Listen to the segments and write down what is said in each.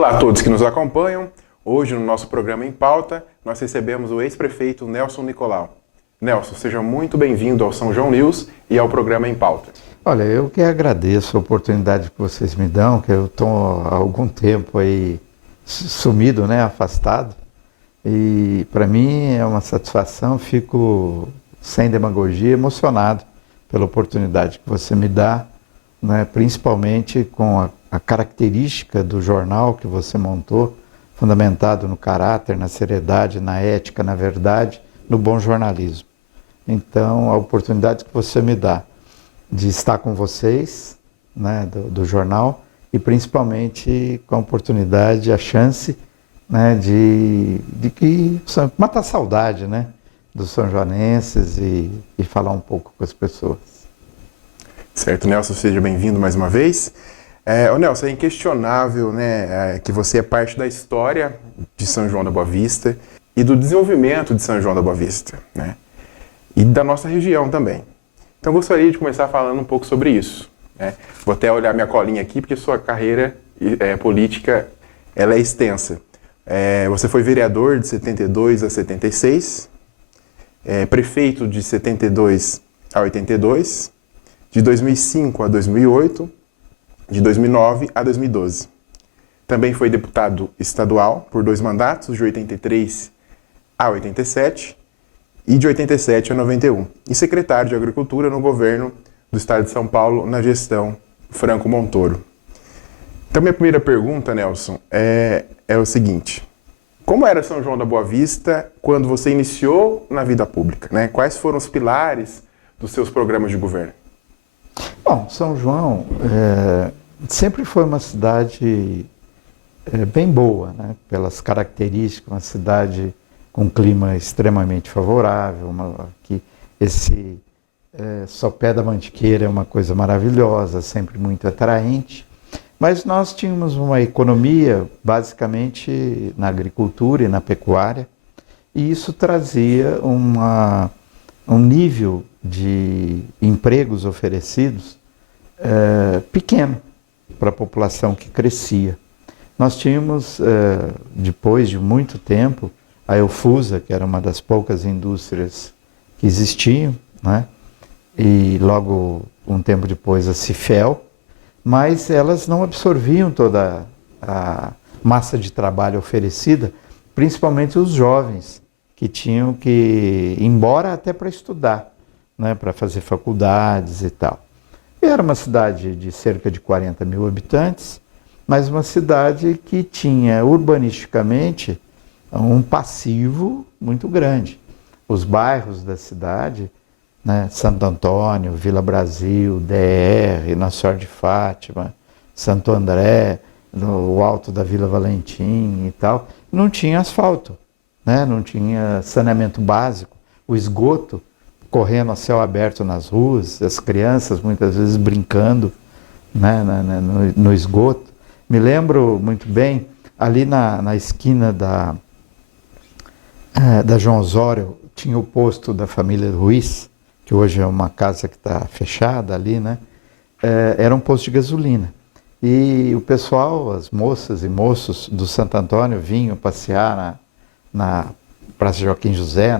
Olá a todos que nos acompanham. Hoje no nosso programa Em Pauta, nós recebemos o ex-prefeito Nelson Nicolau. Nelson, seja muito bem-vindo ao São João News e ao programa Em Pauta. Olha, eu que agradeço a oportunidade que vocês me dão, que eu estou há algum tempo aí sumido, né, afastado. E para mim é uma satisfação, fico sem demagogia, emocionado pela oportunidade que você me dá, né, principalmente com a característica do jornal que você montou, fundamentado no caráter, na seriedade, na ética, na verdade, no bom jornalismo. Então, a oportunidade que você me dá de estar com vocês, né, do jornal, e principalmente com a oportunidade, a chance, né, de matar a saudade, né, dos são-joanenses e falar um pouco com as pessoas. Certo, Nelson, seja bem-vindo mais uma vez. Nelson, é inquestionável, né, que você é parte da história de São João da Boa Vista e do desenvolvimento de São João da Boa Vista, né, e da nossa região também. Então, gostaria de começar falando um pouco sobre isso, né? Vou até olhar minha colinha aqui, porque sua carreira política ela é extensa. Você foi vereador de 72 a 76, prefeito de 72 a 82, de 2005 a 2008, de 2009 a 2012. Também foi deputado estadual por 2 mandatos, de 83 a 87 e de 87 a 91. E secretário de Agricultura no governo do estado de São Paulo, na gestão Franco Montoro. Então, minha primeira pergunta, Nelson, é o seguinte: como era São João da Boa Vista quando você iniciou na vida pública, né? Quais foram os pilares dos seus programas de governo? Bom, São João sempre foi uma cidade bem boa, né? Pelas características, uma cidade com um clima extremamente favorável, que esse sopé da Mantiqueira é uma coisa maravilhosa, sempre muito atraente, mas nós tínhamos uma economia basicamente na agricultura e na pecuária, e isso trazia um nível de empregos oferecidos pequeno para a população que crescia. Nós tínhamos, depois de muito tempo, a Eufusa, que era uma das poucas indústrias que existiam, né? E logo um tempo depois a Cifel, mas elas não absorviam toda a massa de trabalho oferecida, principalmente os jovens, que tinham que ir embora até para estudar, né? Para fazer faculdades e tal. E era uma cidade de cerca de 40 mil habitantes, mas uma cidade que tinha urbanisticamente um passivo muito grande. Os bairros da cidade, né, Santo Antônio, Vila Brasil, DR, Nossa Senhora de Fátima, Santo André, no alto da Vila Valentim e tal, não tinha asfalto, né, não tinha saneamento básico, o esgoto correndo a céu aberto nas ruas, as crianças muitas vezes brincando, né, no esgoto. Me lembro muito bem, ali na esquina da João Osório, tinha o posto da família Ruiz, que hoje é uma casa que está fechada ali, né? Era um posto de gasolina. E o pessoal, as moças e moços do Santo Antônio vinham passear na Praça Joaquim José,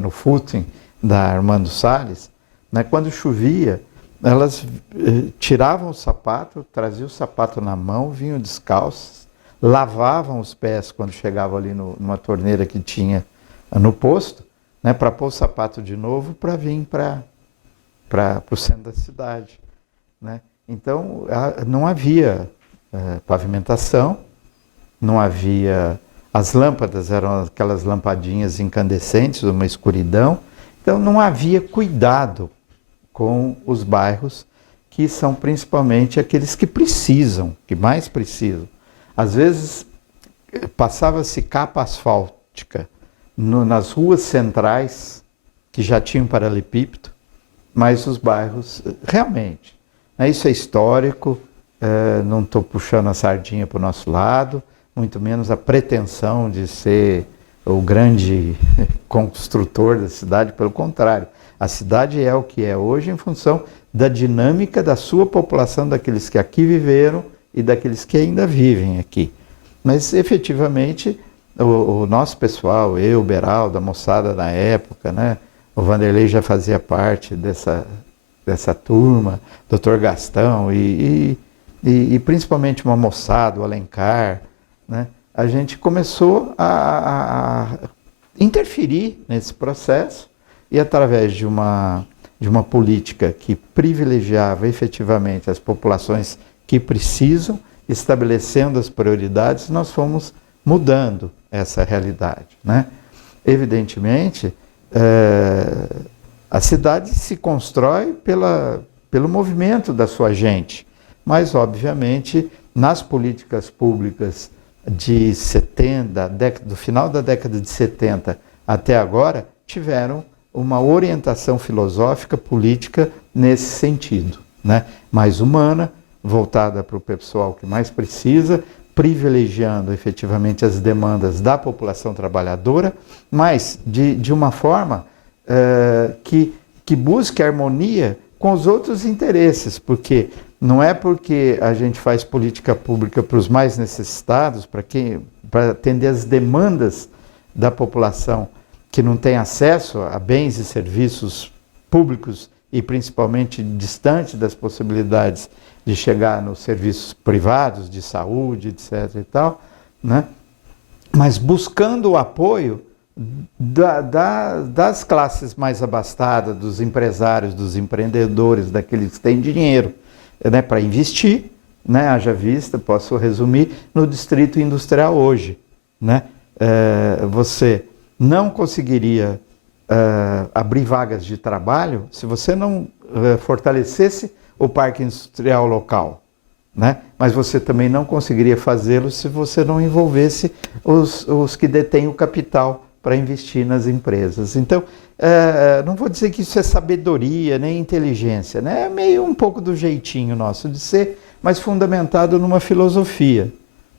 no footing da Armando Salles, né? Quando chovia, elas tiravam o sapato, traziam o sapato na mão, vinham descalças, lavavam os pés quando chegavam ali numa torneira que tinha no posto, né, para pôr o sapato de novo para vir para o centro da cidade, né? Então, não havia pavimentação, não havia... As lâmpadas eram aquelas lampadinhas incandescentes, uma escuridão, então não havia cuidado com os bairros, que são principalmente aqueles que precisam, que mais precisam. Às vezes, passava-se capa asfáltica nas ruas centrais, que já tinham paralelepípedo, mas os bairros, realmente, isso é histórico, não estou puxando a sardinha para o nosso lado, muito menos a pretensão de ser o grande construtor da cidade, pelo contrário. A cidade é o que é hoje em função da dinâmica da sua população, daqueles que aqui viveram e daqueles que ainda vivem aqui. Mas efetivamente o nosso pessoal, eu, Beraldo, a moçada na época, né? O Vanderlei já fazia parte dessa turma, Dr. Gastão e principalmente uma moçada, o Alencar, né? A gente começou a interferir nesse processo e através de uma política que privilegiava efetivamente as populações que precisam, estabelecendo as prioridades, nós fomos mudando essa realidade, né? Evidentemente, a cidade se constrói pelo movimento da sua gente, mas, obviamente, nas políticas públicas de 70, do final da década de 70 até agora, tiveram uma orientação filosófica, política nesse sentido, né? Mais humana, voltada para o pessoal que mais precisa, privilegiando efetivamente as demandas da população trabalhadora, mas de uma forma que busque harmonia com os outros interesses, porque não é porque a gente faz política pública para os mais necessitados, para atender as demandas da população que não tem acesso a bens e serviços públicos e principalmente distante das possibilidades de chegar nos serviços privados de saúde, etc. e tal, né? Mas buscando o apoio das classes mais abastadas, dos empresários, dos empreendedores, daqueles que têm dinheiro, né, para investir, né? Haja vista, posso resumir, no distrito industrial hoje, né? Você não conseguiria abrir vagas de trabalho se você não fortalecesse o parque industrial local, né? Mas você também não conseguiria fazê-lo se você não envolvesse os que detêm o capital para investir nas empresas. Então, não vou dizer que isso é sabedoria nem inteligência, né? É meio um pouco do jeitinho nosso de ser, mas fundamentado numa filosofia,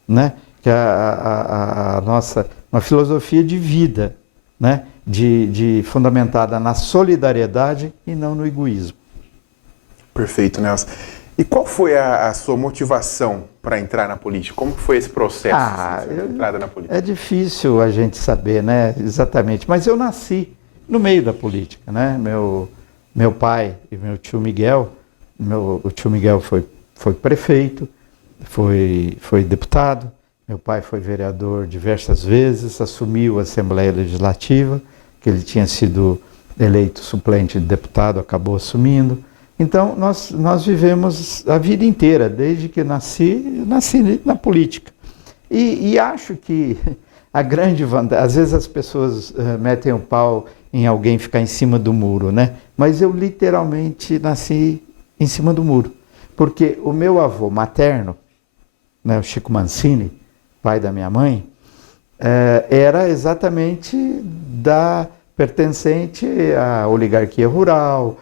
né? Que é a nossa, uma filosofia de vida, né? Fundamentada na solidariedade e não no egoísmo. Perfeito, Nelson. E qual foi a sua motivação para entrar na política? Como foi esse processo de entrada na política? É difícil a gente saber, né, exatamente, mas eu nasci no meio da política, né? Meu pai e meu tio Miguel, o tio Miguel foi prefeito, foi deputado, meu pai foi vereador diversas vezes, assumiu a Assembleia Legislativa, que ele tinha sido eleito suplente de deputado, acabou assumindo. Então, nós vivemos a vida inteira, desde que nasci na política. E acho que a grande vantagem, às vezes as pessoas metem o pau em alguém ficar em cima do muro, né? Mas eu literalmente nasci em cima do muro. Porque o meu avô materno, né, o Chico Mancini, pai da minha mãe, era exatamente pertencente à oligarquia rural,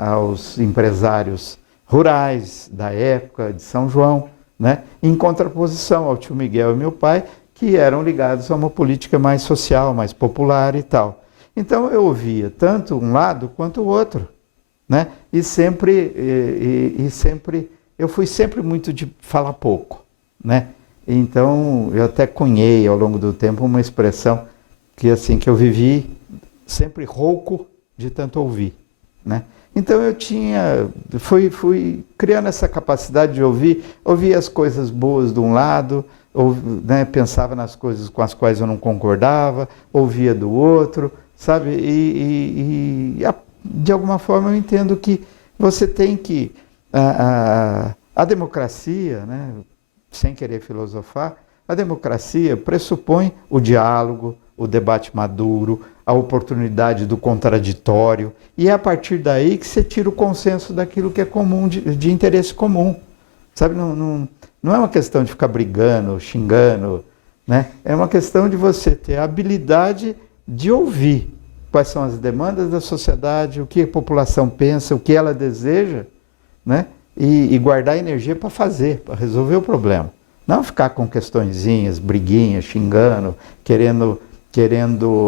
aos empresários rurais da época de São João, né? Em contraposição ao tio Miguel e meu pai, que eram ligados a uma política mais social, mais popular e tal. Então eu ouvia tanto um lado quanto o outro, né? E sempre eu fui sempre muito de falar pouco, né? Então eu até cunhei ao longo do tempo uma expressão que eu vivi sempre rouco de tanto ouvir, né? Então eu fui criando essa capacidade de ouvir as coisas boas de um lado, né, pensava nas coisas com as quais eu não concordava, ouvia do outro, sabe? De alguma forma eu entendo que você tem que... A democracia, né, sem querer filosofar, a democracia pressupõe o diálogo, o debate maduro, a oportunidade do contraditório, e é a partir daí que você tira o consenso daquilo que é comum, de interesse comum. Sabe, não é uma questão de ficar brigando, xingando, né? É uma questão de você ter a habilidade de ouvir quais são as demandas da sociedade, o que a população pensa, o que ela deseja, né? E guardar energia para fazer, para resolver o problema. Não ficar com questõezinhas, briguinhas, xingando, querendo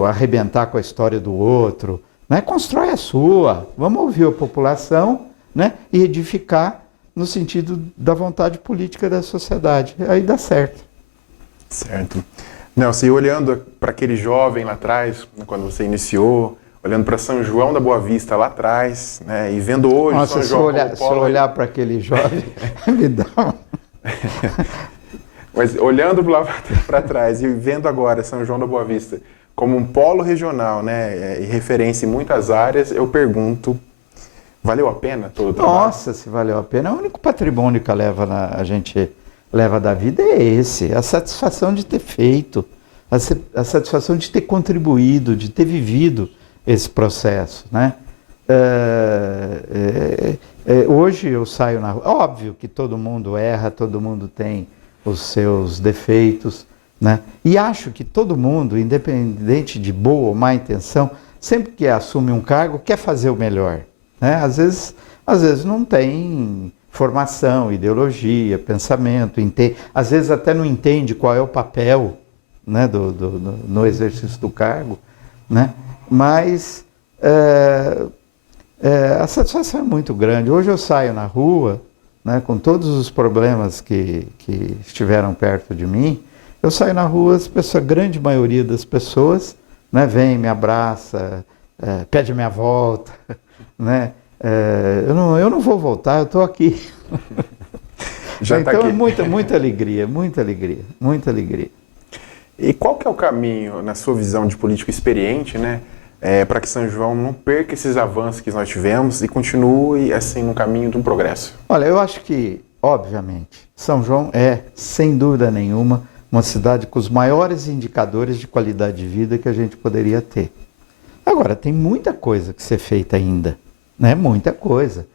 arrebentar com a história do outro, né? Constrói a sua, vamos ouvir a população, né? E edificar no sentido da vontade política da sociedade. Aí dá certo. Certo. Nelson, e olhando para aquele jovem lá atrás, né, quando você iniciou, olhando para São João da Boa Vista lá atrás, né, e vendo hoje Nossa, São se João eu como polo... olhar para aquele jovem, me dá um... Mas olhando lá para trás e vendo agora São João da Boa Vista como um polo regional, né, e referência em muitas áreas, eu pergunto, valeu a pena todo o trabalho? Nossa, se valeu a pena. O único patrimônio que a gente leva da vida é esse, a satisfação de ter feito, a satisfação de ter contribuído, de ter vivido esse processo, né? Hoje eu saio na rua, óbvio que todo mundo erra, todo mundo tem os seus defeitos, né? E acho que todo mundo, independente de boa ou má intenção, sempre que assume um cargo, quer fazer o melhor, né? Às vezes não tem formação, ideologia, pensamento, às vezes até não entende qual é o papel, né, no exercício do cargo, né? Mas a satisfação é muito grande. Hoje eu saio na rua, né, com todos os problemas que estiveram perto de mim, eu saio na rua, a grande maioria das pessoas, né, vem, me abraça, pede minha volta, né? Eu não vou voltar, eu estou aqui. Já então tá aqui. É muita alegria, muita alegria, muita alegria. E qual que é o caminho, na sua visão de político experiente, né, para que São João não perca esses avanços que nós tivemos e continue assim no caminho de um progresso? Olha, eu acho que, obviamente, São João é, sem dúvida nenhuma, uma cidade com os maiores indicadores de qualidade de vida que a gente poderia ter. Agora, tem muita coisa que ser feita ainda, né? Muita coisa.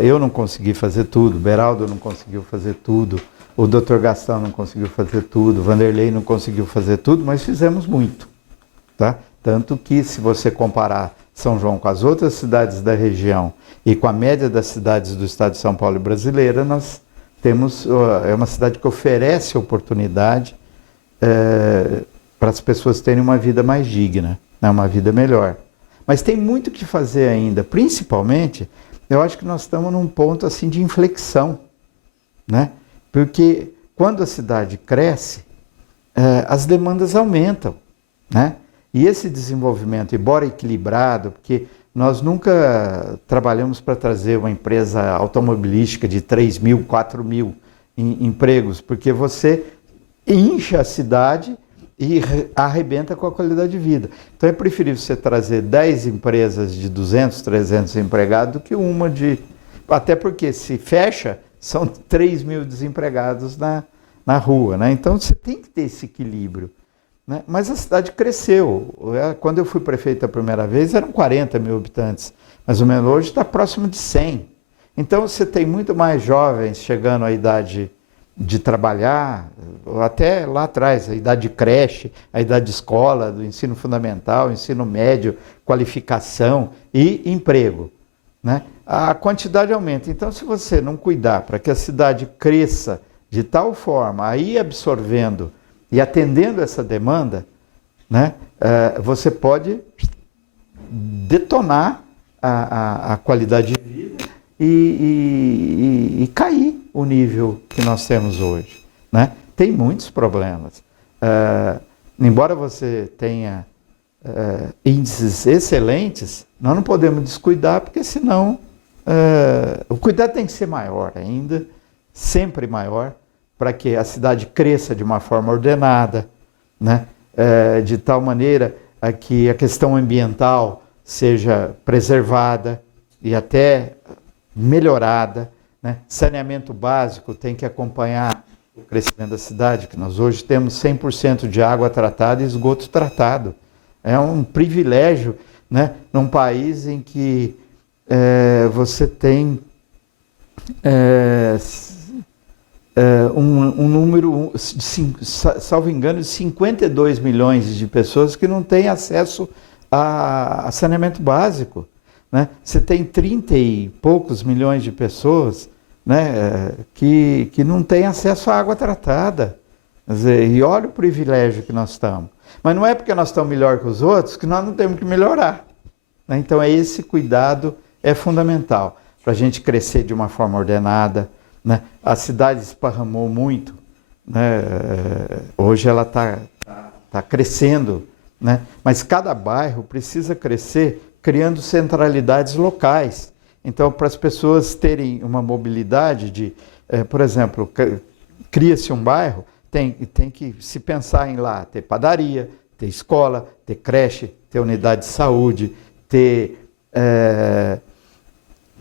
Eu não consegui fazer tudo, Beraldo não conseguiu fazer tudo, o Dr. Gastão não conseguiu fazer tudo, Vanderlei não conseguiu fazer tudo, mas fizemos muito, tá? Tanto que, se você comparar São João com as outras cidades da região e com a média das cidades do estado de São Paulo e brasileira, nós temos, é uma cidade que oferece oportunidade para as pessoas terem uma vida mais digna, né? Uma vida melhor. Mas tem muito que fazer ainda, principalmente, eu acho que nós estamos num ponto assim de inflexão, né? Porque quando a cidade cresce, as demandas aumentam, né? E esse desenvolvimento, embora equilibrado, porque nós nunca trabalhamos para trazer uma empresa automobilística de 3 mil, 4 mil empregos, porque você incha a cidade e arrebenta com a qualidade de vida. Então é preferível você trazer 10 empresas de 200, 300 empregados do que uma de... Até porque se fecha, são 3 mil desempregados na rua, né? Então você tem que ter esse equilíbrio, né? Mas a cidade cresceu. Quando eu fui prefeito a primeira vez, eram 40 mil habitantes. Mais ou menos hoje está próximo de 100. Então você tem muito mais jovens chegando à idade de trabalhar, até lá atrás, a idade de creche, a idade de escola, do ensino fundamental, ensino médio, qualificação e emprego, né? A quantidade aumenta. Então, se você não cuidar para que a cidade cresça de tal forma, aí absorvendo e atendendo essa demanda, né, você pode detonar a qualidade de vida e cair o nível que nós temos hoje, né? Tem muitos problemas. Embora você tenha índices excelentes, nós não podemos descuidar, porque senão o cuidado tem que ser maior ainda, sempre maior, para que a cidade cresça de uma forma ordenada, né? De tal maneira que a questão ambiental seja preservada e até melhorada, né? Saneamento básico tem que acompanhar o crescimento da cidade, que nós hoje temos 100% de água tratada e esgoto tratado. É um privilégio, né? Num país em que você tem um número, salvo engano, de 52 milhões de pessoas que não têm acesso a saneamento básico, né? Você tem 30 e poucos milhões de pessoas, né, que não têm acesso à água tratada. Quer dizer, e olha o privilégio que nós estamos. Mas não é porque nós estamos melhor que os outros que nós não temos que melhorar, né? Então esse cuidado é fundamental para a gente crescer de uma forma ordenada, né? A cidade esparramou muito né? Hoje ela está crescendo, né? Mas cada bairro precisa crescer criando centralidades locais. Então, para as pessoas terem uma mobilidade de, por exemplo, cria-se um bairro, tem que se pensar em lá ter padaria, ter escola, ter creche, ter unidade de saúde, ter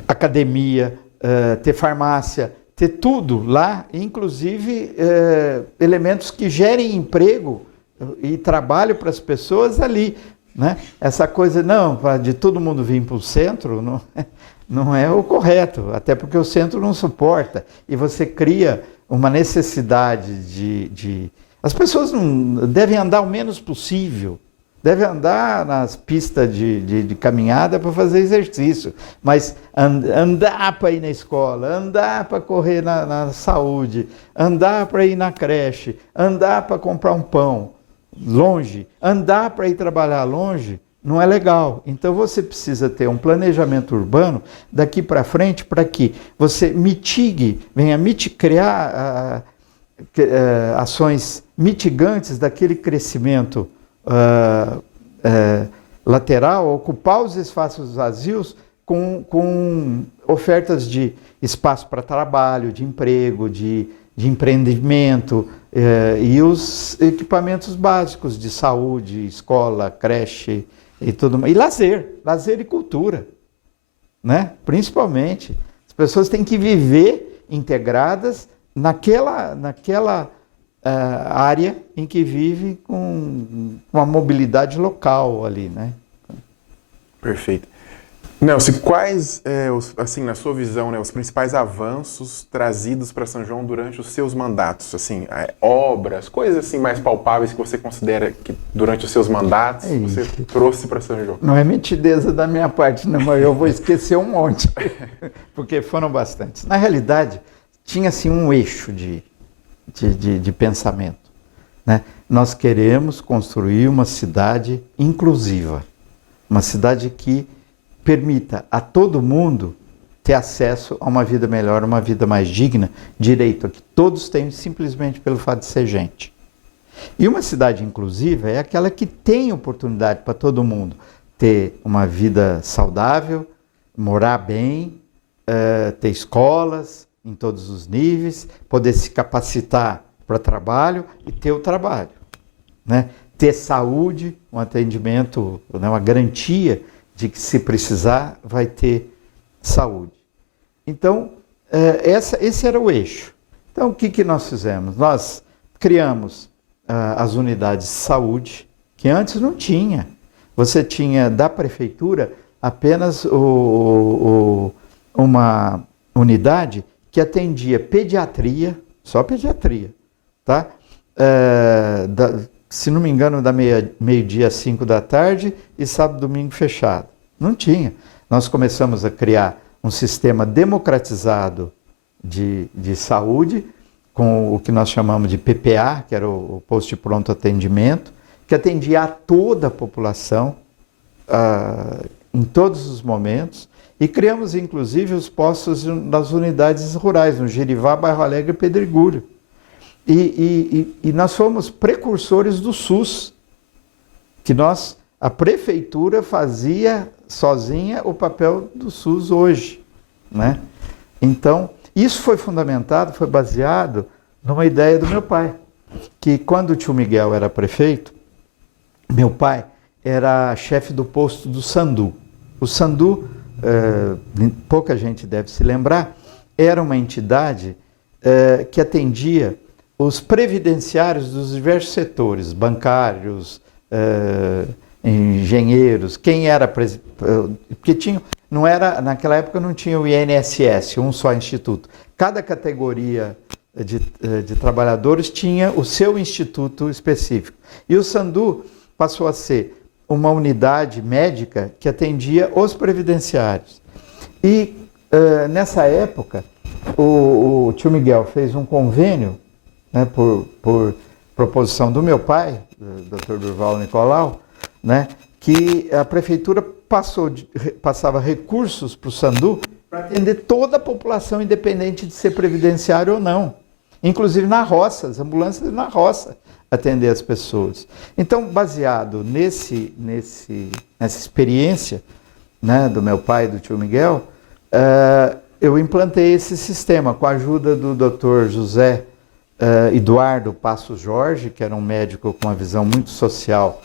academia, ter farmácia, ter tudo lá, inclusive elementos que gerem emprego e trabalho para as pessoas ali, né? Essa coisa, não, de todo mundo vir para o centro, não é o correto, até porque o centro não suporta. E você cria uma necessidade de... As pessoas não devem andar o menos possível, devem andar nas pistas de caminhada para fazer exercício, mas andar para ir na escola, andar para correr na saúde, andar para ir na creche, andar para comprar um pão longe, andar para ir trabalhar longe, não é legal. Então você precisa ter um planejamento urbano daqui para frente para que você venha criar ações mitigantes daquele crescimento lateral, ocupar os espaços vazios com ofertas de espaço para trabalho, de emprego, de empreendimento e os equipamentos básicos de saúde, escola, creche e tudo mais. E lazer e cultura, né? Principalmente. As pessoas têm que viver integradas naquela área em que vive com uma mobilidade local ali, né? Perfeito. Nelson, quais, assim, na sua visão, né, os principais avanços trazidos para São João durante os seus mandatos? Assim, obras, coisas assim mais palpáveis que você considera que durante os seus mandatos você trouxe para São João? Não é mentideza da minha parte, não, mas eu vou esquecer um monte, porque foram bastantes. Na realidade, tinha assim um eixo de pensamento, né? Nós queremos construir uma cidade inclusiva, uma cidade que permita a todo mundo ter acesso a uma vida melhor, uma vida mais digna, direito a que todos têm simplesmente pelo fato de ser gente. E uma cidade inclusiva é aquela que tem oportunidade para todo mundo ter uma vida saudável, morar bem, ter escolas em todos os níveis, poder se capacitar para trabalho e ter o trabalho, né? Ter saúde, um atendimento, né, uma garantia de que se precisar vai ter saúde. Então, esse era o eixo. Então, o que nós fizemos? Nós criamos as unidades de saúde, que antes não tinha. Você tinha da prefeitura apenas uma unidade que atendia pediatria, só pediatria, tá? Se não me engano, da meio-dia às 5 da tarde e sábado e domingo fechado. Não tinha. Nós começamos a criar um sistema democratizado de saúde, com o que nós chamamos de PPA, que era o posto de pronto atendimento, que atendia a toda a população, em todos os momentos, e criamos inclusive os postos das unidades rurais, no Jerivá, Bairro Alegre e Pedregulho. E nós fomos precursores do SUS, que a prefeitura fazia sozinha o papel do SUS hoje, né? Então, isso foi fundamentado, foi baseado numa ideia do meu pai, que quando o tio Miguel era prefeito, meu pai era chefe do posto do Sandu. O Sandu, pouca gente deve se lembrar, era uma entidade que atendia os previdenciários dos diversos setores, bancários, engenheiros, quem era... Porque não era, naquela época não tinha o INSS, um só instituto. Cada categoria de trabalhadores tinha o seu instituto específico. E o Sandu passou a ser uma unidade médica que atendia os previdenciários. E nessa época, o tio Miguel fez um convênio, né, por proposição do meu pai, Dr. Durval Nicolau, né, que a prefeitura passava recursos para o Sandu para atender toda a população, independente de ser previdenciário ou não. inclusive na roça, as ambulâncias na roça atender as pessoas. Então, baseado nessa experiência, né, do meu pai e do tio Miguel, eu implantei esse sistema com a ajuda do Dr. José Eduardo Passos Jorge, que era um médico com uma visão muito social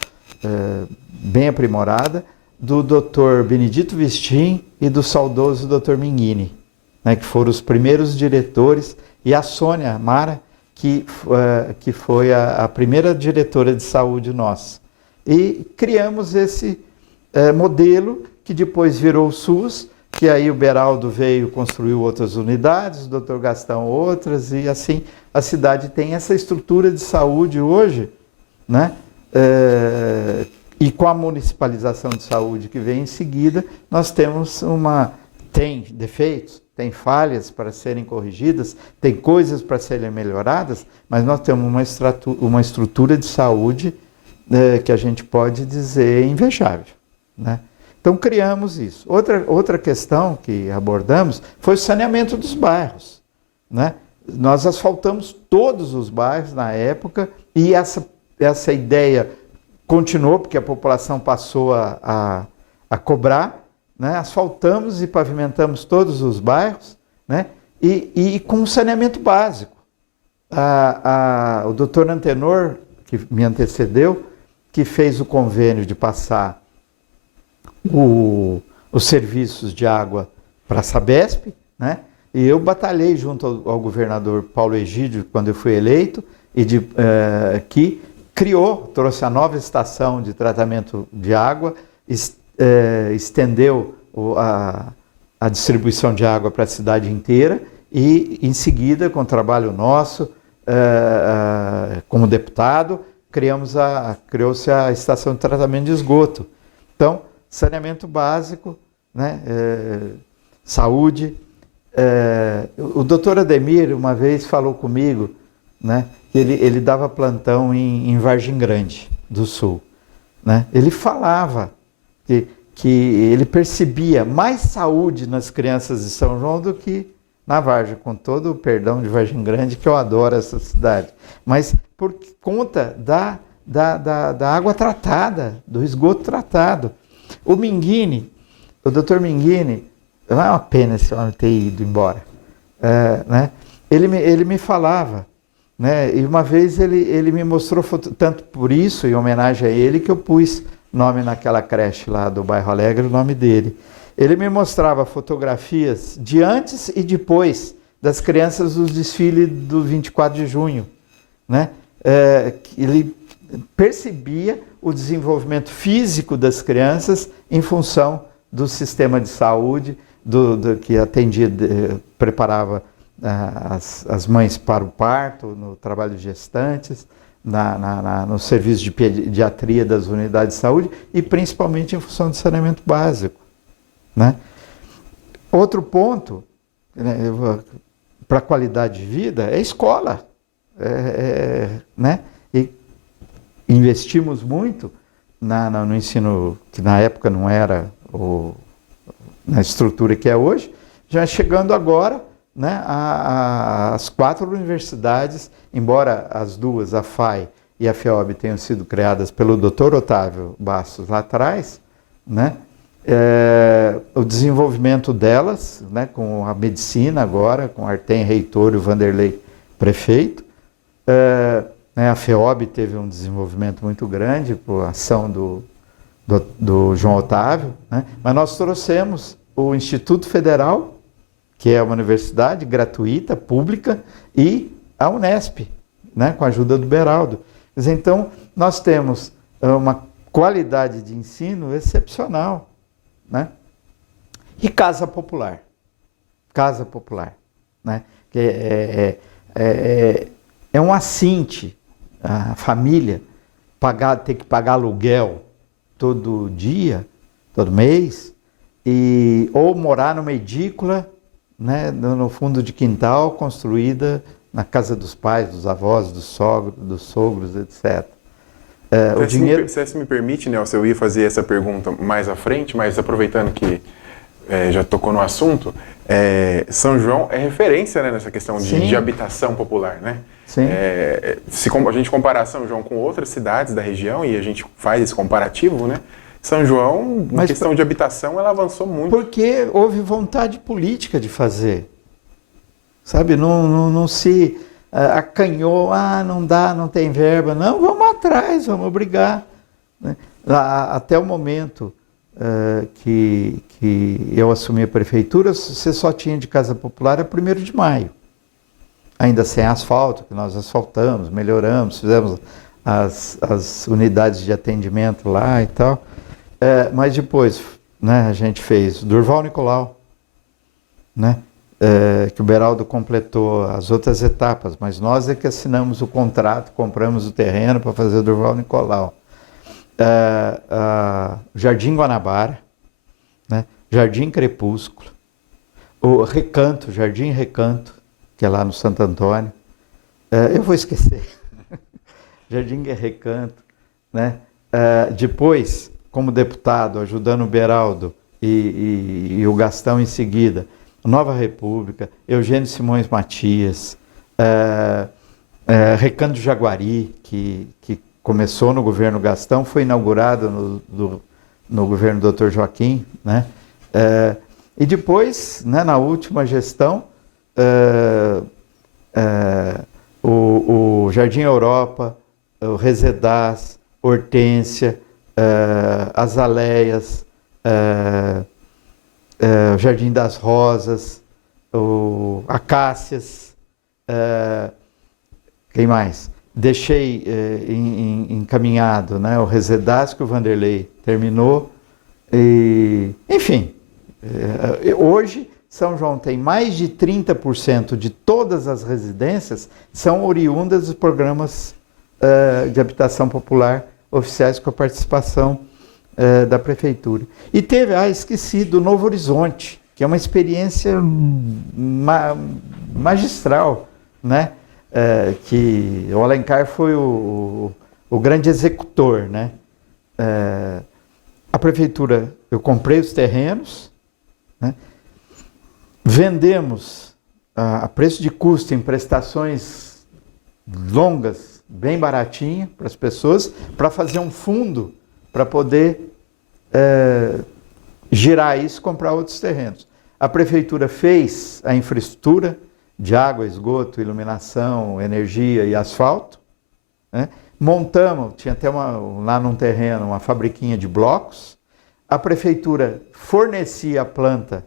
bem aprimorada, do Dr. Benedito Vistim e do saudoso Dr. Minghini, né, que foram os primeiros diretores, e a Sônia Mara, que foi a primeira diretora de saúde nossa. E criamos esse modelo que depois virou o SUS, que aí o Beraldo veio, construiu outras unidades, o Dr. Gastão outras, e assim a cidade tem essa estrutura de saúde hoje, né? E com a municipalização de saúde que vem em seguida, nós temos tem defeitos, tem falhas para serem corrigidas, tem coisas para serem melhoradas, mas nós temos uma estrutura de saúde que a gente pode dizer invejável, né? Então criamos isso. Outra questão que abordamos foi o saneamento dos bairros, né? Nós asfaltamos todos os bairros na época e essa ideia continuou porque a população passou a cobrar, né? Asfaltamos e pavimentamos todos os bairros, né? E com saneamento básico. O doutor Antenor, que me antecedeu, que fez o convênio de passar os serviços de água para a Sabesp, né? E eu batalhei junto ao governador Paulo Egídio, quando eu fui eleito, que trouxe a nova estação de tratamento de água, estendeu a distribuição de água para a cidade inteira e, em seguida, com o trabalho nosso, como deputado, criou-se a estação de tratamento de esgoto. Então, saneamento básico, né? Saúde. O doutor Ademir, uma vez, falou comigo, né, que ele dava plantão em Vargem Grande do Sul, né? Ele falava que ele percebia mais saúde nas crianças de São João do que na Vargem, com todo o perdão de Vargem Grande, que eu adoro essa cidade, mas por conta da água tratada, do esgoto tratado. O doutor Minghini, não é uma pena esse homem ter ido embora, né? Ele me falava, né? E uma vez ele me mostrou, tanto por isso, em homenagem a ele, que eu pus nome naquela creche lá do bairro Alegre, o nome dele. Ele me mostrava fotografias de antes e depois das crianças dos desfiles do 24 de junho, né? Ele percebia o desenvolvimento físico das crianças em função do sistema de saúde, que atendia, preparava as mães para o parto, no trabalho de gestantes, no serviço de pediatria das unidades de saúde e principalmente em função do saneamento básico, né? Outro ponto, né, para a qualidade de vida é a escola, né? E investimos muito no ensino, que na época não era na estrutura que é hoje, já chegando agora, né, as 4 universidades, embora as duas, a FAI e a FEOB, tenham sido criadas pelo Dr. Otávio Bastos lá atrás, né, o desenvolvimento delas, né, com a medicina agora, com Artem reitor e o Vanderlei prefeito, né, a FEOB teve um desenvolvimento muito grande por ação do João Otávio, né, mas nós trouxemos o Instituto Federal, que é uma universidade gratuita, pública, e a Unesp, né, com a ajuda do Beraldo. Então, nós temos uma qualidade de ensino excepcional, né? E casa popular, né? Que é um assinte a família ter que pagar aluguel todo dia, todo mês, ou morar numa edícula, né, no fundo de quintal, construída na casa dos pais, dos avós, dos sogros, etc. O dinheiro... Se me permite, Nelson, eu ia fazer essa pergunta mais à frente, mas aproveitando que já tocou no assunto, São João é referência, né, nessa questão de habitação popular, né? Sim. Se a gente comparar São João com outras cidades da região e a gente faz esse comparativo, né? São João, na questão de habitação, ela avançou muito. Porque houve vontade política de fazer. Sabe, não se acanhou, não dá, não tem verba. Não, vamos atrás, vamos brigar. Né? Até o momento que eu assumi a prefeitura, você só tinha de casa popular a 1º de maio. Ainda sem asfalto, que nós asfaltamos, melhoramos, fizemos as unidades de atendimento lá e tal. Mas depois, né, a gente fez Durval Nicolau, né, que o Beraldo completou as outras etapas, mas nós é que assinamos o contrato, compramos o terreno para fazer o Durval Nicolau. Jardim Guanabara, né, Jardim Crepúsculo, o Recanto, Jardim Recanto, que é lá no Santo Antônio. Eu vou esquecer. Jardim Recanto, né? Depois, como deputado, ajudando o Beraldo e o Gastão em seguida, Nova República, Eugênio Simões Matias, Recanto do Jaguari, que começou no governo Gastão, foi inaugurado no governo do Dr. Joaquim, né? E depois, né, na última gestão, o Jardim Europa, o Resedás, Hortência, Azaleias, o Jardim das Rosas, o Acácias, quem mais? Deixei encaminhado, né, o Resedás, que o Vanderlei terminou, enfim, hoje São João tem mais de 30% de todas as residências são oriundas dos programas de habitação popular oficiais com a participação da prefeitura. E teve, esqueci, do Novo Horizonte, que é uma experiência magistral, né? Que o Alencar foi o grande executor, né? A prefeitura, eu comprei os terrenos, né? Vendemos a preço de custo em prestações longas, bem baratinho para as pessoas, para fazer um fundo para poder girar isso e comprar outros terrenos. A prefeitura fez a infraestrutura de água, esgoto, iluminação, energia e asfalto, né? Montamos, tinha até lá num terreno uma fabriquinha de blocos. A prefeitura fornecia a planta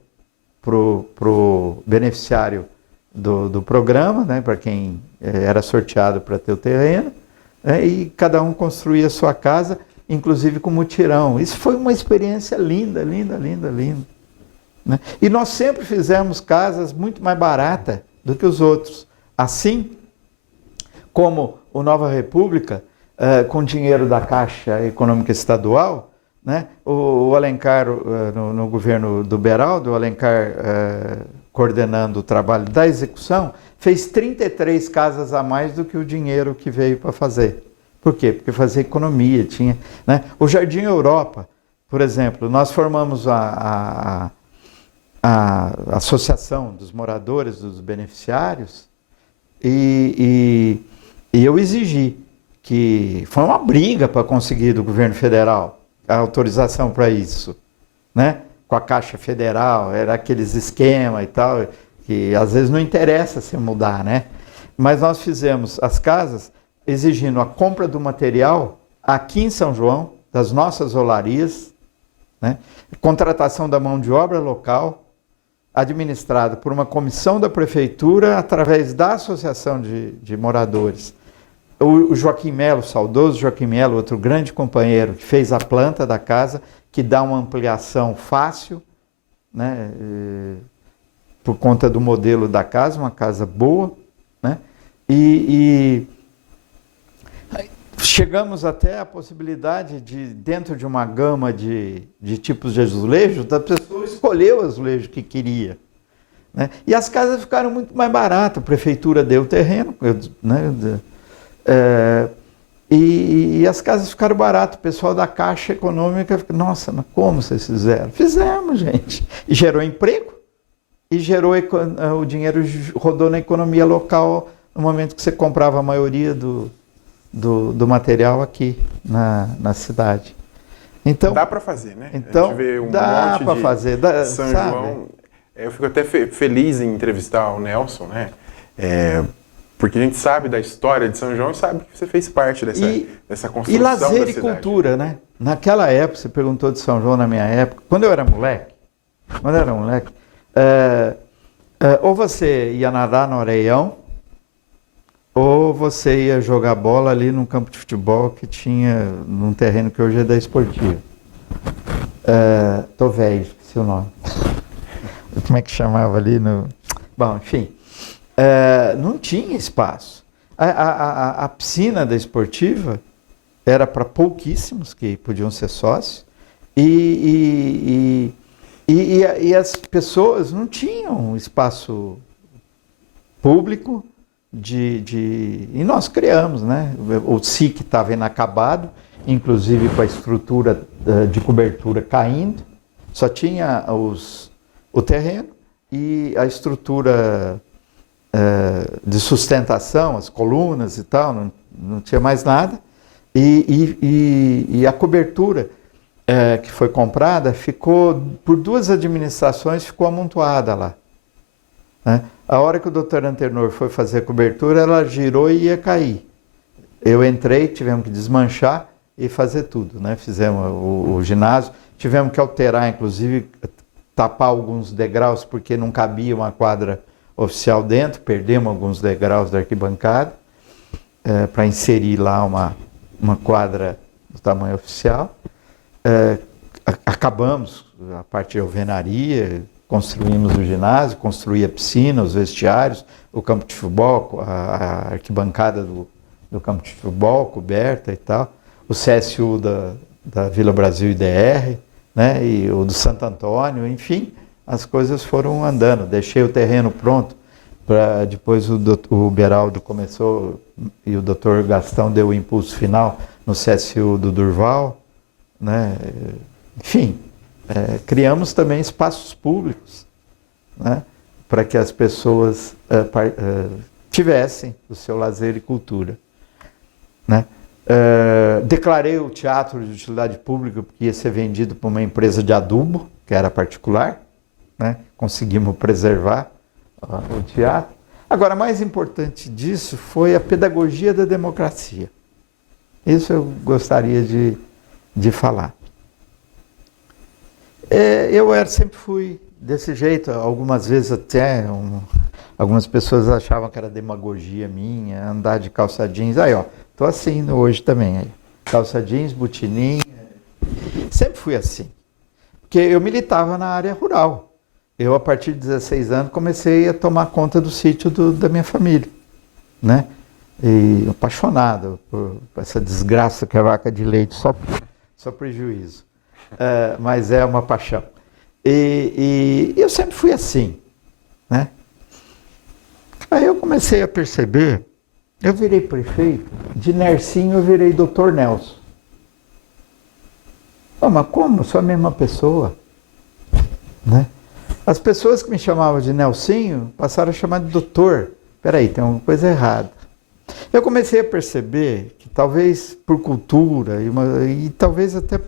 para o beneficiário do programa, né, para quem era sorteado para ter o terreno, e cada um construía a sua casa, inclusive com mutirão. Isso foi uma experiência linda, linda, linda, linda. Né? E nós sempre fizemos casas muito mais baratas do que os outros. Assim como o Nova República, com dinheiro da Caixa Econômica Estadual, né? O Alencar, no governo do Beraldo, o Alencar coordenando o trabalho da execução, fez 33 casas a mais do que o dinheiro que veio para fazer. Por quê? Porque fazia economia, tinha, né? O Jardim Europa, por exemplo, nós formamos a Associação dos Moradores, dos Beneficiários, e eu exigi que foi uma briga para conseguir do governo federal a autorização para isso, né? Com a Caixa Federal, era aqueles esquemas e tal, que às vezes não interessa se mudar, né? Mas nós fizemos as casas exigindo a compra do material aqui em São João, das nossas olarias, né? Contratação da mão de obra local, administrada por uma comissão da prefeitura através da Associação de Moradores. O Joaquim Melo, saudoso Joaquim Melo, outro grande companheiro, que fez a planta da casa, que dá uma ampliação fácil, né, por conta do modelo da casa, uma casa boa, né, e chegamos até a possibilidade de, dentro de uma gama de tipos de azulejo, da pessoa escolher o azulejo que queria. Né, e as casas ficaram muito mais baratas, a prefeitura deu o terreno, né, E as casas ficaram baratas. O pessoal da Caixa Econômica fica, nossa, mas como vocês fizeram? Fizemos, gente. E gerou emprego. E gerou o dinheiro rodou na economia local no momento que você comprava a maioria do material aqui na cidade. Então, dá para fazer, né? Então, a gente vê um dá monte para de fazer. São sabe? João. Eu fico até feliz em entrevistar o Nelson, né? Porque a gente sabe da história de São João e sabe que você fez parte dessa construção e lazer da e cidade. cultura, né? Naquela época, você perguntou de São João na minha época, quando eu era moleque, ou você ia nadar no Areião, ou você ia jogar bola ali num campo de futebol que tinha num terreno que hoje é da Esportiva. Tô velho, esqueci o nome. Como é que chamava ali? Bom, enfim. Não tinha espaço. A piscina da Esportiva era para pouquíssimos que podiam ser sócios e as pessoas não tinham espaço público e nós criamos, né? O SIC estava inacabado, inclusive com a estrutura de cobertura caindo, só tinha o terreno e a estrutura de sustentação, as colunas e tal, não tinha mais nada. E a cobertura que foi comprada ficou, por 2 administrações, ficou amontoada lá. Né? A hora que o doutor Antenor foi fazer a cobertura, ela girou e ia cair. Eu entrei, tivemos que desmanchar e fazer tudo. Né? Fizemos o ginásio, tivemos que alterar, inclusive, tapar alguns degraus, porque não cabia uma quadra oficial dentro, perdemos alguns degraus da arquibancada para inserir lá uma quadra do tamanho oficial. Acabamos a parte de alvenaria, construímos o ginásio, construí a piscina, os vestiários, o campo de futebol, a arquibancada do campo de futebol coberta e tal, o CSU da Vila Brasil IDR, né, e o do Santo Antônio, enfim, as coisas foram andando. Deixei o terreno pronto para depois o Beraldo começou e o doutor Gastão deu o impulso final no CSU do Durval, né? Enfim, criamos também espaços públicos, né? Para que as pessoas tivessem o seu lazer e cultura, né? Declarei o teatro de utilidade pública porque ia ser vendido para uma empresa de adubo, que era particular, né? Conseguimos preservar o teatro. Agora, mais importante disso foi a pedagogia da democracia. Isso eu gostaria de falar. Eu sempre fui desse jeito, algumas vezes até algumas pessoas achavam que era demagogia minha, andar de calça jeans. Aí, ó, tô assim hoje também. Aí. Calça jeans, botininha. Sempre fui assim. Porque eu militava na área rural. Eu, a partir de 16 anos, comecei a tomar conta do sítio da minha família, né? E apaixonado por essa desgraça que é a vaca de leite, só prejuízo. Mas é uma paixão. E eu sempre fui assim, né? Aí eu comecei a perceber, eu virei prefeito, de Nercinho eu virei doutor Nelson. Mas como? Eu sou a mesma pessoa, né? As pessoas que me chamavam de Nelsinho passaram a chamar de doutor. Peraí, tem alguma coisa errada. Eu comecei a perceber que talvez por cultura e talvez até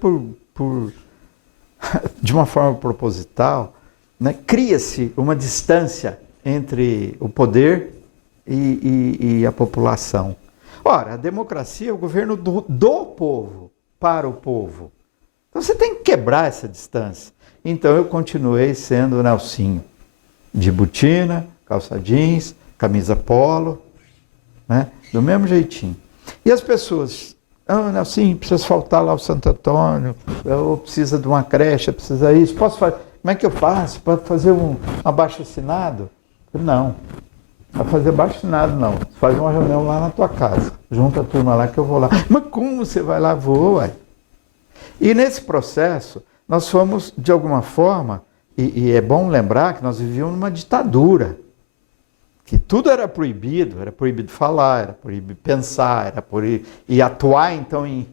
de uma forma proposital, né, cria-se uma distância entre o poder e a população. Ora, a democracia é o governo do povo, para o povo. Então você tem que quebrar essa distância. Então eu continuei sendo o Nelsinho, de botina, calça jeans, camisa polo, né? Do mesmo jeitinho. E as pessoas, Nelsinho, precisa faltar lá o Santo Antônio, ou precisa de uma creche, precisa isso, posso fazer? Como é que eu faço? Para fazer um abaixo-assinado? Não, para fazer abaixo-assinado não, faz uma reunião lá na tua casa, junta a turma lá que eu vou lá. Mas como você vai lá? Vou, ué. E nesse processo, nós fomos, de alguma forma, e é bom lembrar que nós vivíamos numa ditadura. que tudo era proibido falar, era proibido pensar, era proibido, e atuar então em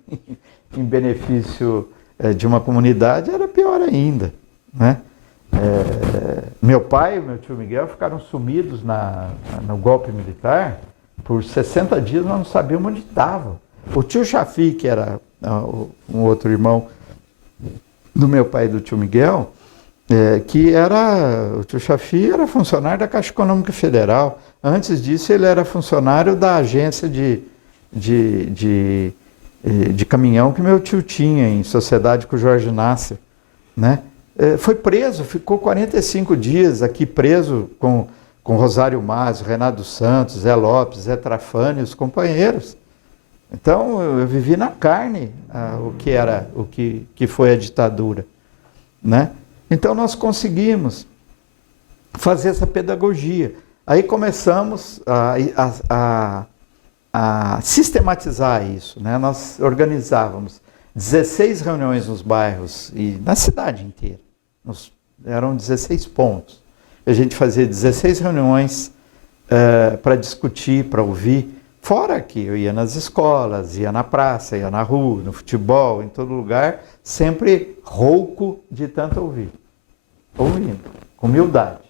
benefício de uma comunidade era pior ainda, né? Meu pai e meu tio Miguel ficaram sumidos no golpe militar por 60 dias, nós não sabíamos onde estavam. O tio Chafi, que era um outro irmão do meu pai e do tio Miguel, o tio Chafi era funcionário da Caixa Econômica Federal. Antes disso, ele era funcionário da agência de caminhão que meu tio tinha, em sociedade com o Jorge Inácio, né? Foi preso, ficou 45 dias aqui preso com Rosário Mazzi, Renato Santos, Zé Lopes, Zé Trafani, os companheiros. Então, eu vivi na carne o que foi a ditadura, né? Então, nós conseguimos fazer essa pedagogia. Aí começamos a sistematizar isso, né? Nós organizávamos 16 reuniões nos bairros e na cidade inteira. Eram 16 pontos. A gente fazia 16 reuniões para discutir, para ouvir. Fora que eu ia nas escolas, ia na praça, ia na rua, no futebol, em todo lugar, sempre rouco de tanto ouvir. Ouvindo, com humildade.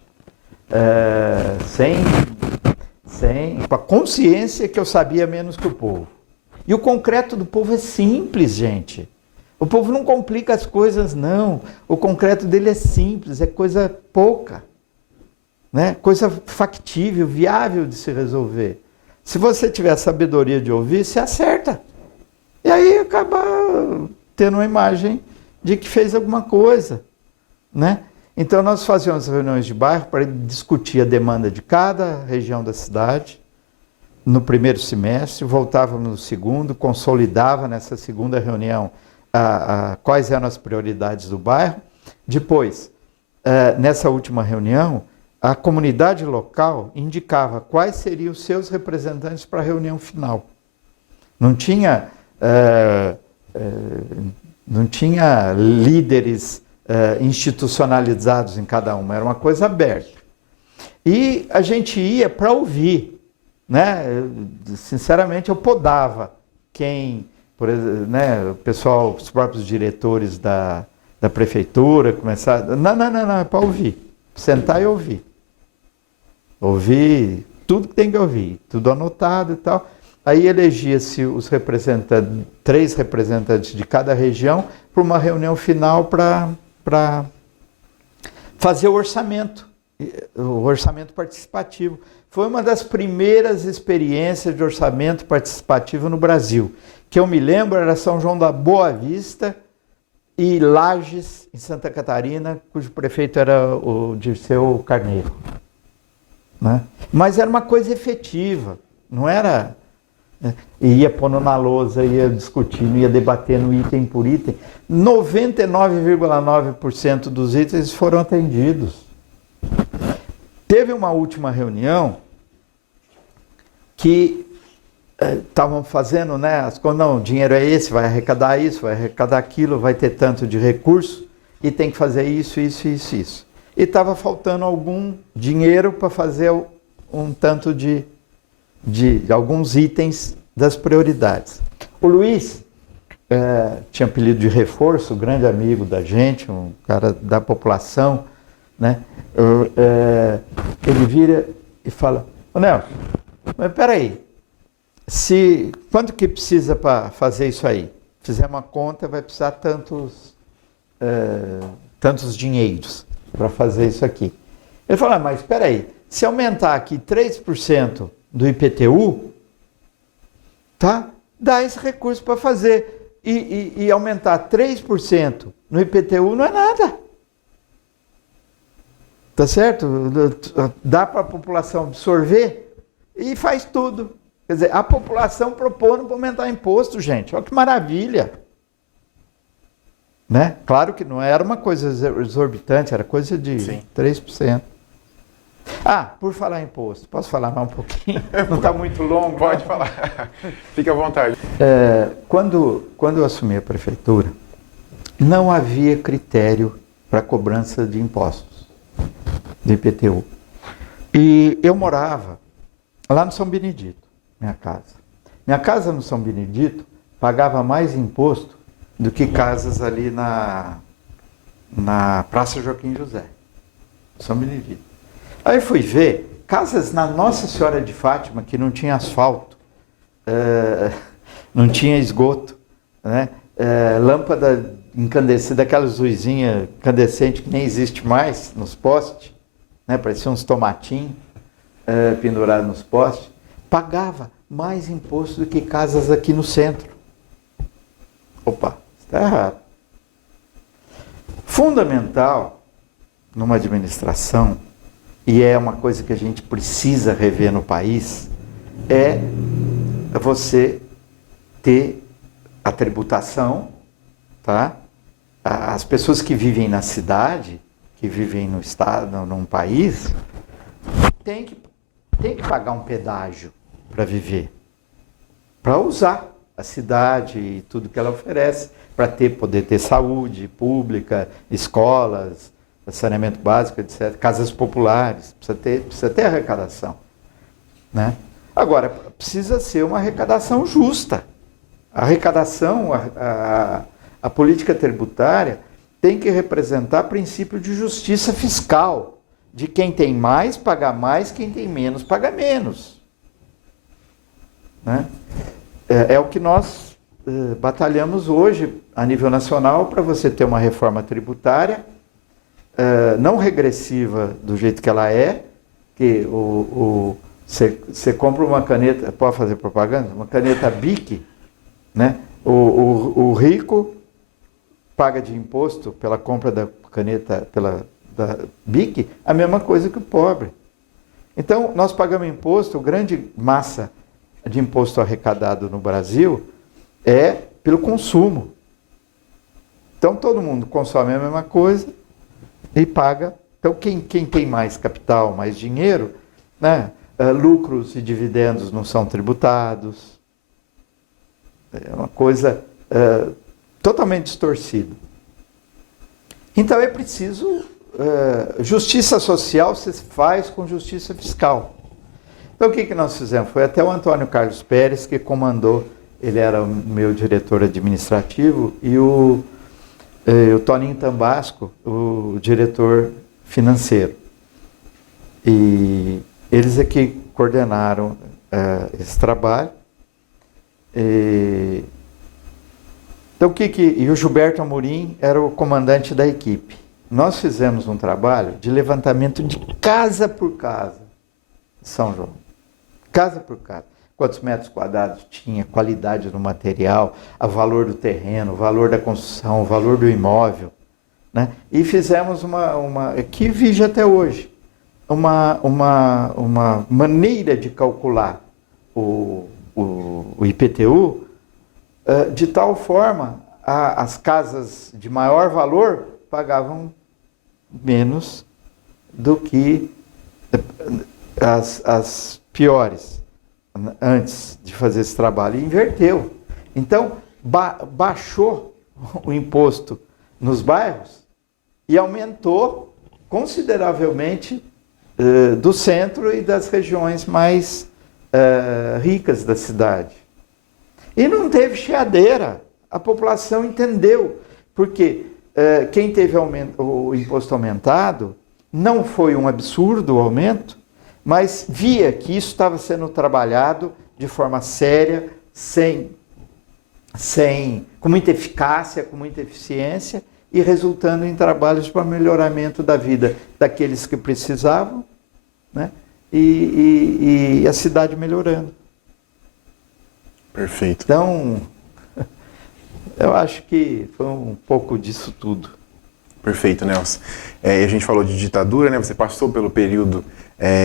Com a consciência que eu sabia menos que o povo. E o concreto do povo é simples, gente. O povo não complica as coisas, não. O concreto dele é simples, é coisa pouca, né? Coisa factível, viável de se resolver. Se você tiver a sabedoria de ouvir, você acerta. E aí acaba tendo uma imagem de que fez alguma coisa, né? Então nós fazíamos reuniões de bairro para discutir a demanda de cada região da cidade. No primeiro semestre, voltávamos no segundo, consolidava nessa segunda reunião quais eram as prioridades do bairro. Depois, nessa última reunião, a comunidade local indicava quais seriam os seus representantes para a reunião final. Não tinha líderes institucionalizados em cada uma, era uma coisa aberta. E a gente ia para ouvir, né? Sinceramente, eu podava quem, né, o pessoal, os próprios diretores da prefeitura, começar. Não, é para ouvir. Sentar e ouvir. Ouvir tudo que tem que ouvir, tudo anotado e tal. Aí elegia-se os representantes, 3 representantes de cada região, para uma reunião final para fazer o orçamento participativo. Foi uma das primeiras experiências de orçamento participativo no Brasil. Que eu me lembro era São João da Boa Vista e Lages, em Santa Catarina, cujo prefeito era o Dirceu Carneiro, né? Mas era uma coisa efetiva, não era... Ia pondo na lousa, ia discutindo, ia debatendo item por item. 99,9% dos itens foram atendidos. Teve uma última reunião que estavam fazendo, né? Não, o dinheiro é esse, vai arrecadar isso, vai arrecadar aquilo, vai ter tanto de recurso e tem que fazer isso. E estava faltando algum dinheiro para fazer um tanto de alguns itens das prioridades. O Luiz tinha apelido de Reforço, grande amigo da gente, um cara da população, né? Ele vira e fala: ô Nelson, mas peraí, quanto que precisa para fazer isso aí? Fizer uma conta, vai precisar tantos dinheiros para fazer isso aqui. Ele fala: mas peraí, se aumentar aqui 3% do IPTU, tá? Dá esse recurso para fazer. E aumentar 3% no IPTU não é nada. Tá certo? Dá para a população absorver e faz tudo. Quer dizer, a população propondo para aumentar imposto, gente. Olha que maravilha. Né? Claro que não era uma coisa exorbitante, era coisa de Sim. 3%. Por falar em imposto, posso falar mais um pouquinho? Não está muito longo? Pode falar. Fique à vontade. Quando eu assumi a prefeitura, não havia critério para cobrança de impostos, de IPTU. E eu morava lá no São Benedito, minha casa. Minha casa no São Benedito pagava mais imposto do que casas ali na Praça Joaquim José, São Benedito. Aí fui ver casas na Nossa Senhora de Fátima que não tinha asfalto, não tinha esgoto, né? Lâmpada incandescente, daquelas luzinhas incandescentes que nem existe mais nos postes, né? Parecia uns tomatinhos pendurados nos postes. Pagava mais imposto do que casas aqui no centro. Opa, está errado. Fundamental numa administração, e é uma coisa que a gente precisa rever no país, é você ter a tributação, tá? As pessoas que vivem na cidade, que vivem no estado, num país, tem que pagar um pedágio para viver, para usar a cidade e tudo que ela oferece, para poder ter saúde pública, escolas, saneamento básico, etc., casas populares, precisa ter arrecadação, né? Agora, precisa ser uma arrecadação justa. A arrecadação, a política tributária tem que representar princípio de justiça fiscal, de quem tem mais paga mais, quem tem menos paga menos, né? É o que nós batalhamos hoje a nível nacional para você ter uma reforma tributária não regressiva do jeito que ela é, que você compra uma caneta, pode fazer propaganda? Uma caneta Bic, né? O rico paga de imposto pela compra da caneta da Bic a mesma coisa que o pobre. Então, nós pagamos imposto, grande massa de imposto arrecadado no Brasil é pelo consumo. Então, todo mundo consome a mesma coisa e paga. Então, quem tem mais capital, mais dinheiro, né? Lucros e dividendos não são tributados. É uma coisa totalmente distorcida. Então, é preciso... justiça social se faz com justiça fiscal. Então, o que nós fizemos? Foi até o Antônio Carlos Pérez que comandou, ele era o meu diretor administrativo, e o Toninho Tambasco, o diretor financeiro. E eles é que coordenaram esse trabalho. Então, e o Gilberto Amorim era o comandante da equipe. Nós fizemos um trabalho de levantamento de casa por casa em São João. Casa por casa. Quantos metros quadrados tinha, qualidade do material, o valor do terreno, o valor da construção, o valor do imóvel, né? E fizemos uma que vige até hoje, uma maneira de calcular o IPTU de tal forma as casas de maior valor pagavam menos do que as piores antes de fazer esse trabalho. E inverteu. Então, baixou o imposto nos bairros e aumentou consideravelmente do centro e das regiões mais ricas da cidade. E não teve chiadeira. A população entendeu. Porque quem teve o imposto aumentado não foi um absurdo o aumento, mas via que isso estava sendo trabalhado de forma séria, com muita eficácia, com muita eficiência, e resultando em trabalhos para melhoramento da vida daqueles que precisavam, né? E a cidade melhorando. Perfeito. Então, eu acho que foi um pouco disso tudo. Perfeito, Nelson. E a gente falou de ditadura, né? Você passou pelo período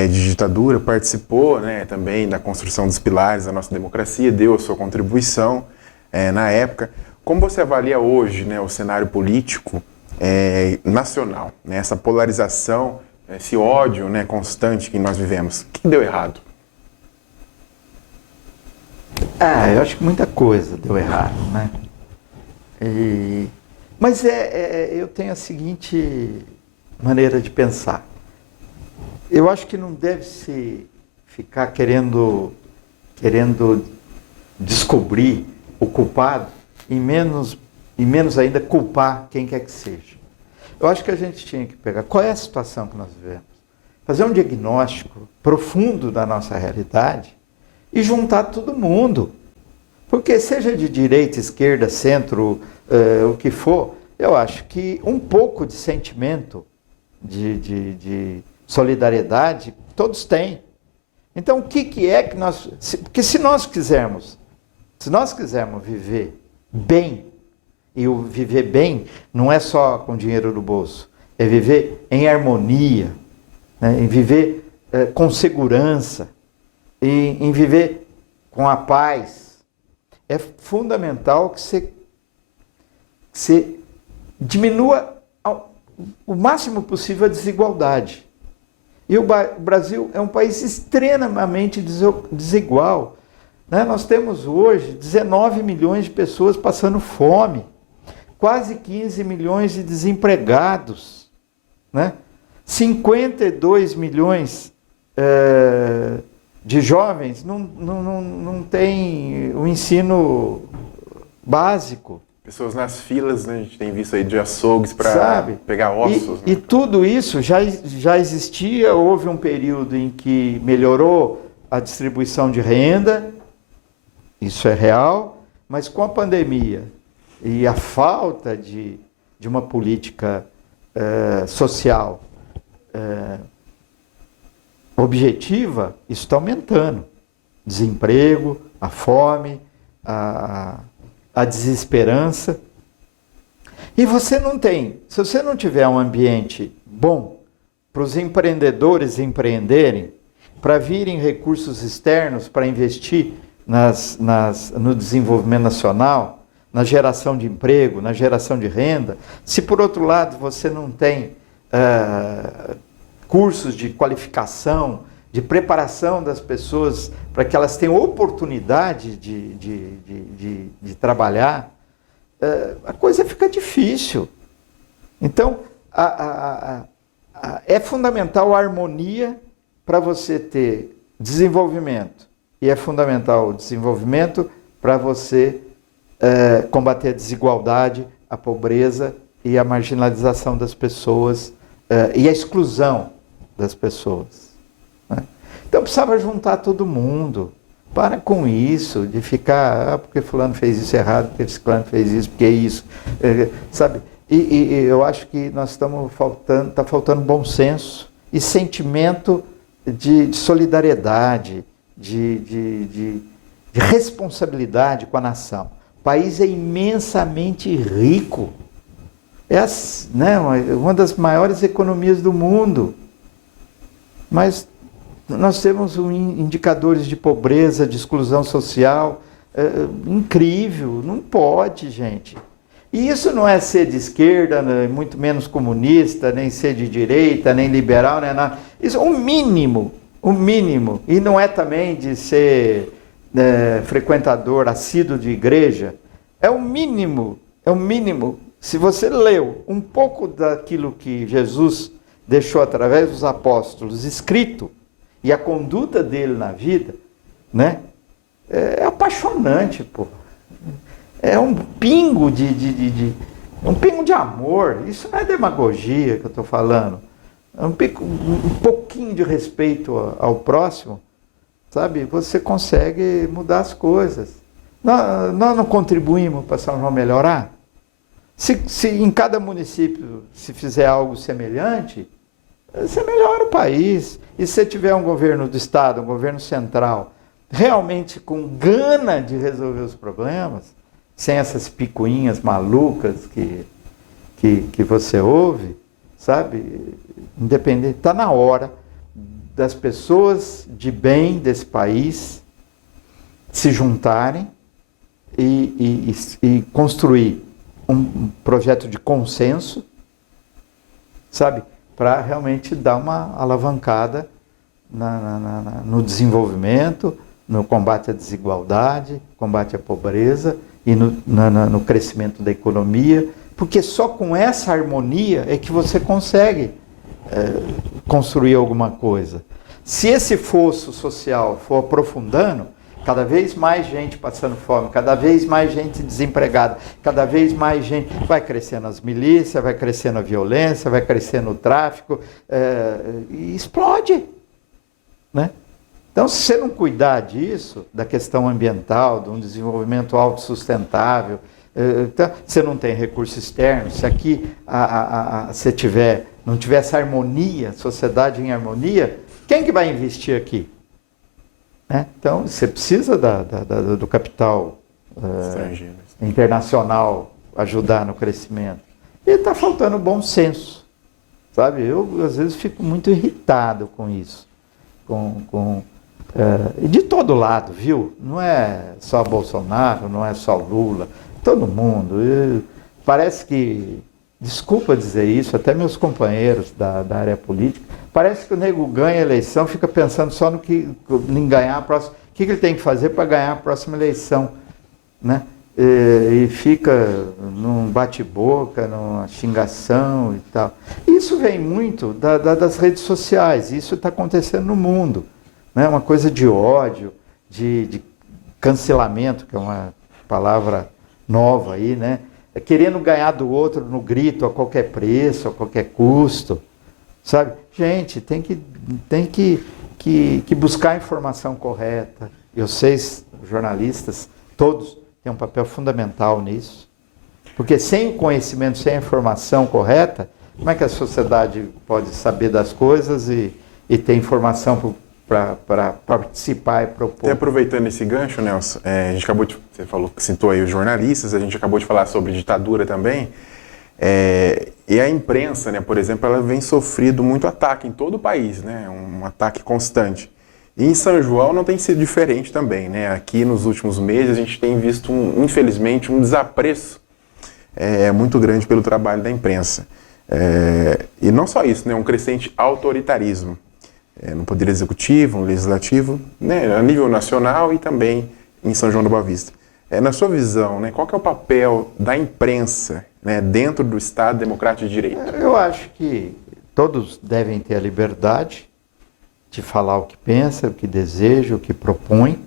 de ditadura, participou, né, também da construção dos pilares da nossa democracia, deu a sua contribuição na época. Como você avalia hoje, né, o cenário político nacional, né, essa polarização, esse ódio, né, constante que nós vivemos? O que deu errado? Eu acho que muita coisa deu errado, né? Mas eu tenho a seguinte maneira de pensar. eu acho que não deve se ficar querendo descobrir o culpado e menos ainda culpar quem quer que seja. Eu acho que a gente tinha que pegar qual é a situação que nós vivemos, fazer um diagnóstico profundo da nossa realidade e juntar todo mundo. Porque seja de direita, esquerda, centro, o que for, eu acho que um pouco de sentimento de solidariedade todos têm. Então, o que é que nós... Porque se nós quisermos viver bem, e o viver bem não é só com dinheiro no bolso, é viver em harmonia, né? Em viver com segurança, em viver com a paz. É fundamental que você diminua o máximo possível a desigualdade. E o Brasil é um país extremamente desigual. Né? Nós temos hoje 19 milhões de pessoas passando fome, quase 15 milhões de desempregados, né? 52 milhões de jovens não têm o ensino básico. Pessoas nas filas, né? A gente tem visto aí de açougues para pegar ossos. E tudo isso já existia, houve um período em que melhorou a distribuição de renda, isso é real, mas com a pandemia e a falta de uma política social objetiva, isso está aumentando. Desemprego, a fome, a desesperança. E você não tem, se você não tiver um ambiente bom para os empreendedores empreenderem, para virem recursos externos para investir no desenvolvimento nacional, na geração de emprego, na geração de renda, se por outro lado você não tem cursos de qualificação, de preparação das pessoas para que elas tenham oportunidade de trabalhar, a coisa fica difícil. Então, é fundamental a harmonia para você ter desenvolvimento. E é fundamental o desenvolvimento para você combater a desigualdade, a pobreza e a marginalização das pessoas e a exclusão das pessoas. Né? Então precisava juntar todo mundo. Para com isso, de ficar, porque fulano fez isso errado, porque fulano fez isso, porque é isso, sabe? E eu acho que nós está faltando bom senso e sentimento de solidariedade, de responsabilidade com a nação. O país é imensamente rico. É uma das maiores economias do mundo. Mas nós temos indicadores de pobreza, de exclusão social, incrível. Não pode, gente. E isso não é ser de esquerda, muito menos comunista, nem ser de direita, nem liberal, nem nada. Isso é o mínimo. E não é também de ser frequentador assíduo de igreja. É o mínimo. Se você leu um pouco daquilo que Jesus deixou através dos apóstolos escrito, e a conduta dele na vida, né? É apaixonante, pô. É um pingo um pingo de amor. Isso não é demagogia que eu estou falando. É um pouquinho de respeito ao próximo, sabe? Você consegue mudar as coisas. Nós não contribuímos para São João melhorar? Se em cada município se fizer algo semelhante, você melhora o país. E se você tiver um governo do Estado, um governo central, realmente com gana de resolver os problemas, sem essas picuinhas malucas que você ouve, sabe? Independente, está na hora das pessoas de bem desse país se juntarem e construir um projeto de consenso, sabe? Para realmente dar uma alavancada no desenvolvimento, no combate à desigualdade, combate à pobreza e no crescimento da economia, porque só com essa harmonia é que você consegue construir alguma coisa. Se esse fosso social for aprofundando, cada vez mais gente passando fome, cada vez mais gente desempregada, cada vez mais gente... Vai crescendo as milícias, vai crescendo a violência, vai crescendo o tráfico, e explode, né? Então, se você não cuidar disso, da questão ambiental, de um desenvolvimento autossustentável, então, você não tem recurso externo, se aqui você não tiver essa harmonia, sociedade em harmonia, quem que vai investir aqui? Né? Então, você precisa do capital internacional ajudar no crescimento. E está faltando bom senso, sabe? Eu, às vezes, fico muito irritado com isso. E de todo lado, viu? Não é só Bolsonaro, não é só Lula, todo mundo. Parece que, desculpa dizer isso, até meus companheiros da área política, parece que o nego ganha a eleição, fica pensando só em ganhar a próxima. O que ele tem que fazer para ganhar a próxima eleição, né? E fica num bate-boca, numa xingação e tal. Isso vem muito das redes sociais, isso está acontecendo no mundo, né? Uma coisa de ódio, de cancelamento, que é uma palavra nova aí, né? Querendo ganhar do outro no grito, a qualquer preço, a qualquer custo, sabe? Gente, tem que buscar a informação correta. E vocês, jornalistas, todos, têm um papel fundamental nisso. Porque sem o conhecimento, sem a informação correta, como é que a sociedade pode saber das coisas e ter informação para participar e propor? E aproveitando esse gancho, Nelson, a gente você citou aí os jornalistas, a gente acabou de falar sobre ditadura também, e a imprensa, né, por exemplo, ela vem sofrendo muito ataque em todo o país, né, um ataque constante. E em São João não tem sido diferente também, né? Aqui nos últimos meses a gente tem visto, infelizmente, um desapreço muito grande pelo trabalho da imprensa. E não só isso, né? Um crescente autoritarismo no Poder Executivo, no Legislativo, né? A nível nacional e também em São João da Boa Vista. Na sua visão, né? Qual que é o papel da imprensa, né? Dentro do Estado Democrático de Direito? Eu acho que todos devem ter a liberdade de falar o que pensa, o que deseja, o que propõe,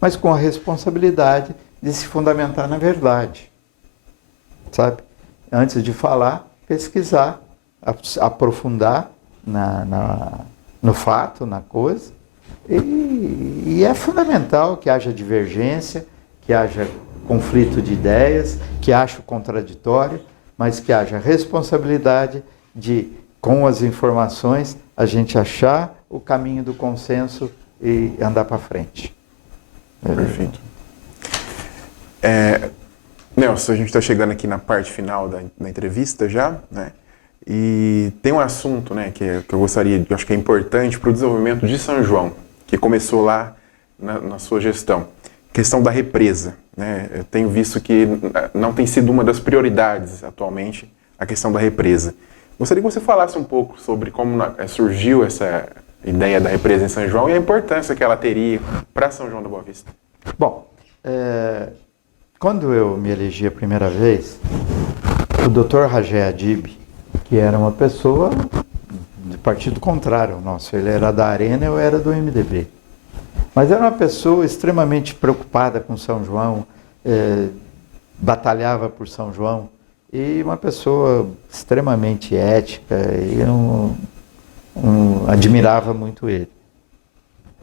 mas com a responsabilidade de se fundamentar na verdade, sabe? Antes de falar, pesquisar, aprofundar no fato, na coisa, e é fundamental que haja divergência, que haja conflito de ideias, que haja contraditório, mas que haja responsabilidade de, com as informações, a gente achar o caminho do consenso e andar para frente. Perfeito. Nelson, a gente está chegando aqui na parte final da entrevista já, né? E tem um assunto, né, que eu gostaria, eu acho que é importante para o desenvolvimento de São João, que começou lá na sua gestão. Questão da represa, né? Eu tenho visto que não tem sido uma das prioridades atualmente a questão da represa. Gostaria que você falasse um pouco sobre como surgiu essa ideia da represa em São João e a importância que ela teria para São João da Boa Vista. Bom, quando eu me elegi a primeira vez, o Dr. Rajé Adib, que era uma pessoa de partido contrário ao nosso, ele era da Arena, eu era do MDB. Mas era uma pessoa extremamente preocupada com São João, batalhava por São João, e uma pessoa extremamente ética, e eu admirava muito ele.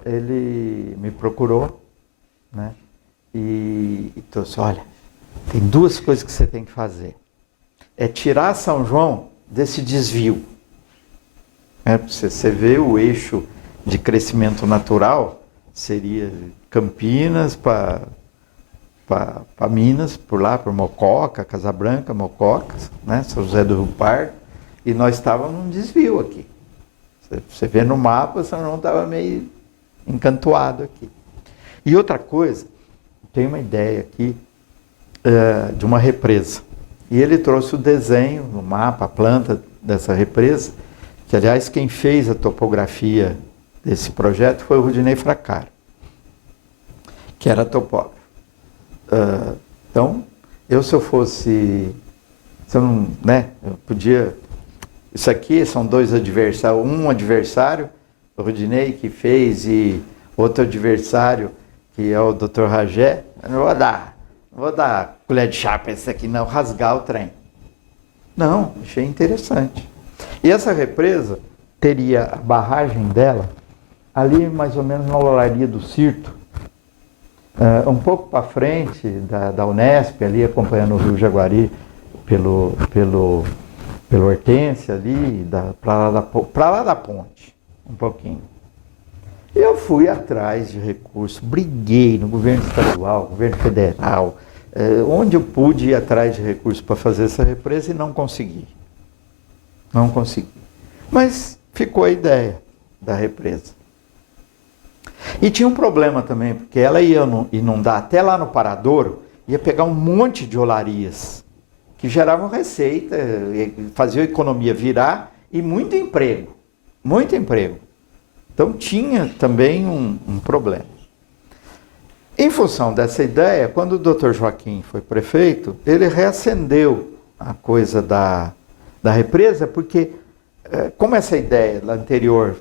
Ele me procurou, né, e trouxe, olha, tem duas coisas que você tem que fazer. É tirar São João desse desvio. Você vê o eixo de crescimento natural, seria Campinas para Minas, por lá, por Mococa, Casabranca, Mococa, né, São José do Rio Pardo, e nós estávamos num desvio aqui. Você vê no mapa, São João estava meio encantoado aqui. E outra coisa, tem uma ideia aqui de uma represa. E ele trouxe o desenho no mapa, a planta dessa represa, que aliás quem fez a topografia desse projeto foi o Rudinei Fracaro, que era topógrafo. Então, se eu não, né, eu podia Isso aqui são dois adversários, um adversário, o Rudinei, que fez, e outro adversário, que é o Dr. Ragé. Não vou dar colher de chá para esse aqui, não, rasgar o trem. Não, achei interessante. E essa represa teria a barragem dela ali mais ou menos na olaria do Sirto, um pouco para frente da Unesp, ali acompanhando o Rio Jaguari pelo Hortência ali, para lá da ponte, um pouquinho. Eu fui atrás de recursos, briguei no governo estadual, governo federal, onde eu pude ir atrás de recursos para fazer essa represa e não consegui. Não consegui. Mas ficou a ideia da represa. E tinha um problema também, porque ela ia inundar até lá no Paradouro, ia pegar um monte de olarias, que geravam receita, faziam a economia virar e muito emprego. Muito emprego. Então tinha também um problema. Em função dessa ideia, quando o Dr. Joaquim foi prefeito, ele reacendeu a coisa da represa, porque como essa ideia lá anterior,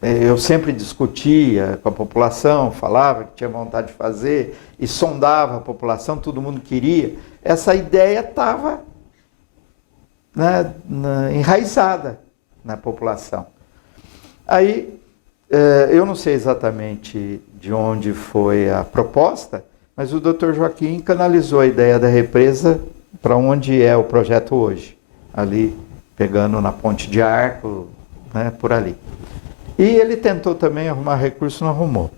eu sempre discutia com a população, falava que tinha vontade de fazer e sondava a população, todo mundo queria, essa ideia estava, né, enraizada na população. Aí, eu não sei exatamente de onde foi a proposta, mas o Dr. Joaquim canalizou a ideia da represa para onde é o projeto hoje, ali pegando na Ponte de Arco, né, por ali. E ele tentou também arrumar recurso, não arrumou.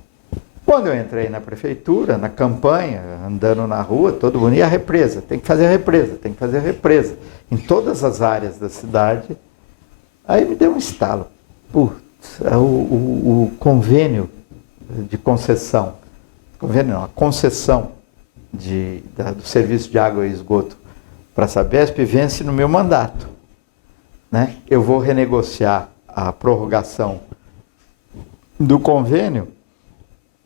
Quando eu entrei na prefeitura, na campanha, andando na rua, todo mundo, e a represa? Tem que fazer a represa, tem que fazer a represa. Em todas as áreas da cidade. Aí me deu um estalo. Putz, o convênio de concessão, convênio não, a concessão do serviço de água e esgoto para a Sabesp vence no meu mandato. Né? Eu vou renegociar a prorrogação do convênio,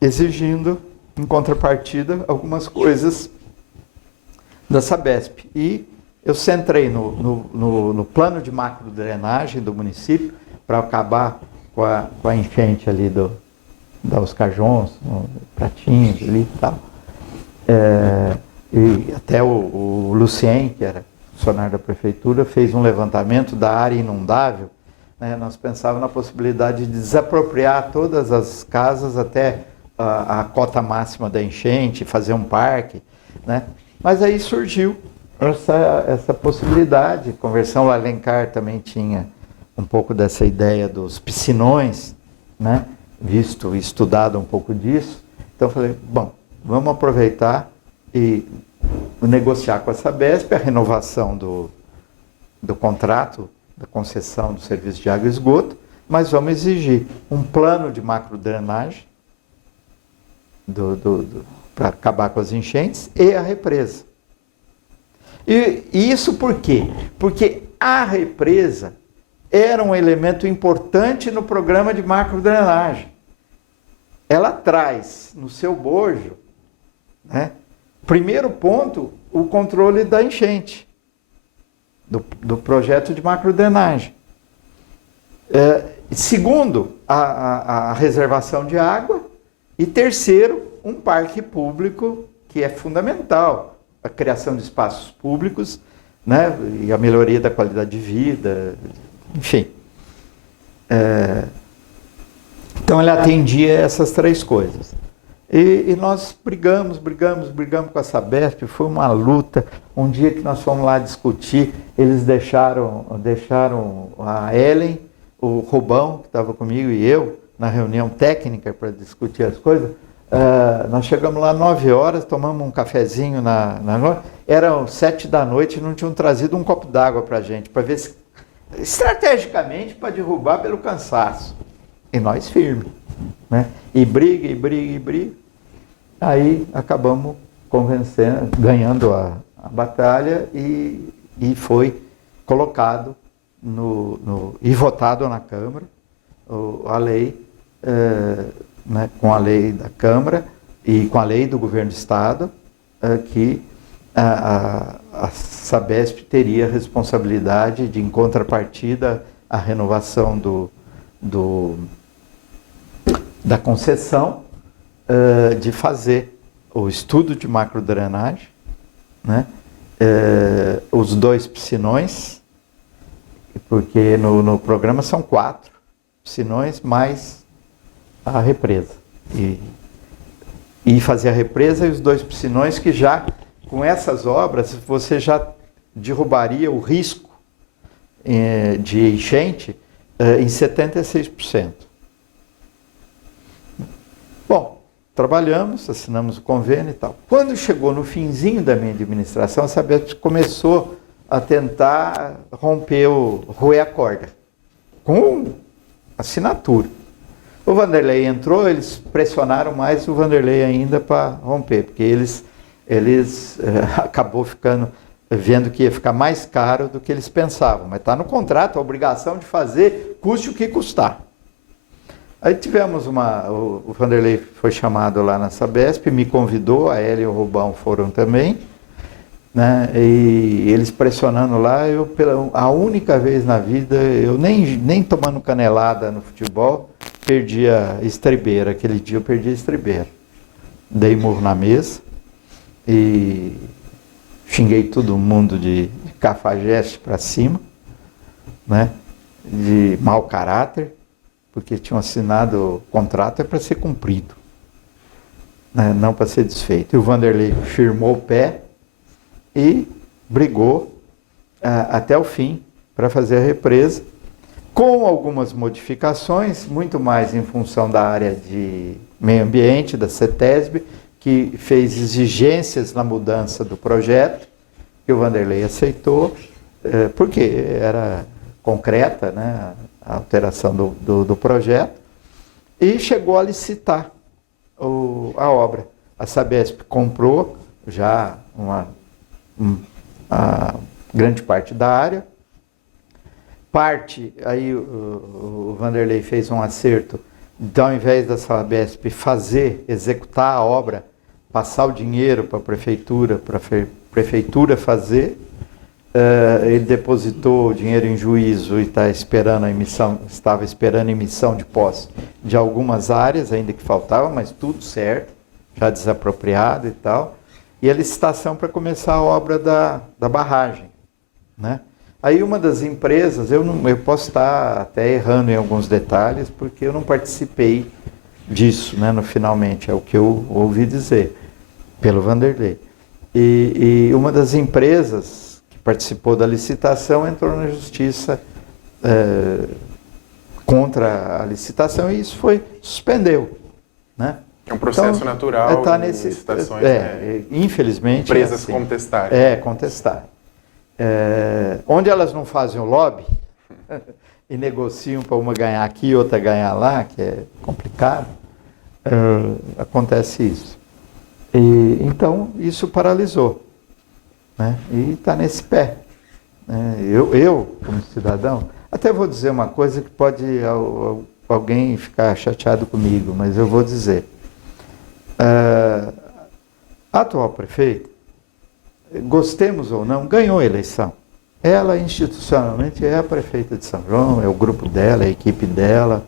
exigindo, em contrapartida, algumas coisas da Sabesp. E eu centrei no plano de macrodrenagem do município para acabar com a enchente ali da Oscar Johnson, Pratinhos ali e tal. E até o Lucien, que era funcionário da prefeitura, fez um levantamento da área inundável. Né? Nós pensávamos na possibilidade de desapropriar todas as casas até a cota máxima da enchente, fazer um parque. Né? Mas aí surgiu essa possibilidade. Conversão Alencar também tinha um pouco dessa ideia dos piscinões, né? Visto e estudado um pouco disso. Então eu falei, bom, vamos aproveitar e negociar com a Sabesp a renovação do contrato da concessão do serviço de água e esgoto, mas vamos exigir um plano de macrodrenagem para acabar com as enchentes e a represa. E isso por quê? Porque a represa era um elemento importante no programa de macrodrenagem. Ela traz no seu bojo, né, primeiro ponto, o controle da enchente, do projeto de macrodrenagem. Segundo, a reservação de água. E terceiro, um parque público que é fundamental. A criação de espaços públicos, né, e a melhoria da qualidade de vida, enfim. Então ele atendia essas três coisas. E nós brigamos com a Sabesp, foi uma luta. Um dia que nós fomos lá discutir, eles deixaram a Ellen, o Rubão, que estava comigo, e eu, na reunião técnica para discutir as coisas. Nós chegamos lá 9 horas, tomamos um cafezinho eram 7 da noite e não tinham trazido um copo d'água para a gente, para ver se, estrategicamente, para derrubar pelo cansaço. E nós firmes. Né? E briga. Aí acabamos convencendo, ganhando a batalha e foi colocado e votado na Câmara a lei, né, com a lei da Câmara e com a lei do Governo do Estado, que a Sabesp teria a responsabilidade de, em contrapartida, a renovação da concessão, de fazer o estudo de macrodrenagem, né? Os 2 piscinões, porque no programa são 4 piscinões mais a represa. E fazer a represa e os 2 piscinões que já, com essas obras, você já derrubaria o risco de enchente em 76%. Bom, trabalhamos, assinamos o convênio e tal. Quando chegou no finzinho da minha administração, a Sabesp começou a tentar roer a corda, com assinatura. O Vanderlei entrou, eles pressionaram mais o Vanderlei ainda para romper, porque eles acabou vendo que ia ficar mais caro do que eles pensavam. Mas está no contrato a obrigação de fazer, custe o que custar. Aí tivemos o Vanderlei foi chamado lá na Sabesp, me convidou, a Hélio e o Rubão foram também, né? E eles pressionando lá, a única vez na vida, eu nem tomando canelada no futebol, perdi a estribeira. Aquele dia eu perdi a estribeira. Dei murro na mesa e xinguei todo mundo de cafajeste para cima, né? De mau caráter, porque tinham assinado o contrato para ser cumprido, né? Não para ser desfeito. E o Vanderlei firmou o pé e brigou até o fim para fazer a represa, com algumas modificações, muito mais em função da área de meio ambiente, da CETESB, que fez exigências na mudança do projeto, que o Vanderlei aceitou, porque era concreta, né, a alteração do projeto, e chegou a licitar a obra. A Sabesp comprou já a grande parte da área. Aí o Vanderlei fez um acerto, de, ao invés da Sabesp executar a obra, passar o dinheiro para a prefeitura fazer, ele depositou o dinheiro em juízo e estava esperando a emissão de posse de algumas áreas, ainda que faltava, mas tudo certo, já desapropriado e tal, e a licitação para começar a obra da barragem, né? Aí uma das empresas, eu posso estar até errando em alguns detalhes, porque eu não participei disso, né, finalmente, é o que eu ouvi dizer, pelo Vanderlei. E uma das empresas que participou da licitação entrou na justiça contra a licitação e isso suspendeu, né? É um processo natural de licitações, infelizmente. Empresas assim, contestarem. Contestar. Onde elas não fazem o lobby e negociam para uma ganhar aqui e outra ganhar lá, que é complicado, acontece isso. Então, isso paralisou, né? E está nesse pé. Eu, como cidadão, até vou dizer uma coisa que pode alguém ficar chateado comigo, mas eu vou dizer. A atual prefeita, gostemos ou não, ganhou a eleição. Ela, institucionalmente, é a prefeita de São João, é o grupo dela, é a equipe dela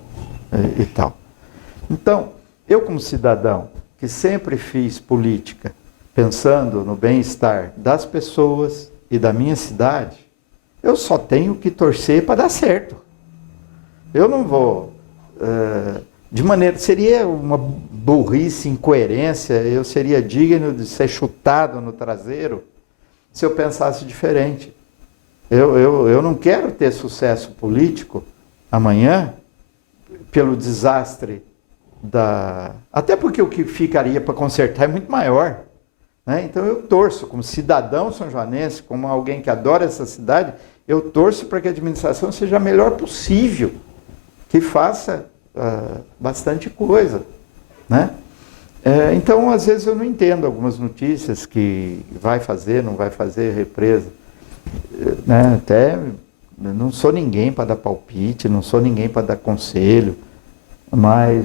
e tal. Então, eu como cidadão, que sempre fiz política pensando no bem-estar das pessoas e da minha cidade, eu só tenho que torcer para dar certo. Eu não vou... seria uma burrice, incoerência, eu seria digno de ser chutado no traseiro se eu pensasse diferente. Eu não quero ter sucesso político amanhã pelo desastre até porque o que ficaria para consertar é muito maior, né? Então eu torço, como cidadão são-joanense, como alguém que adora essa cidade, eu torço para que a administração seja a melhor possível, que faça bastante coisa, né? Então, às vezes eu não entendo algumas notícias que vai fazer, não vai fazer represa, né? Até não sou ninguém para dar palpite, não sou ninguém para dar conselho, mas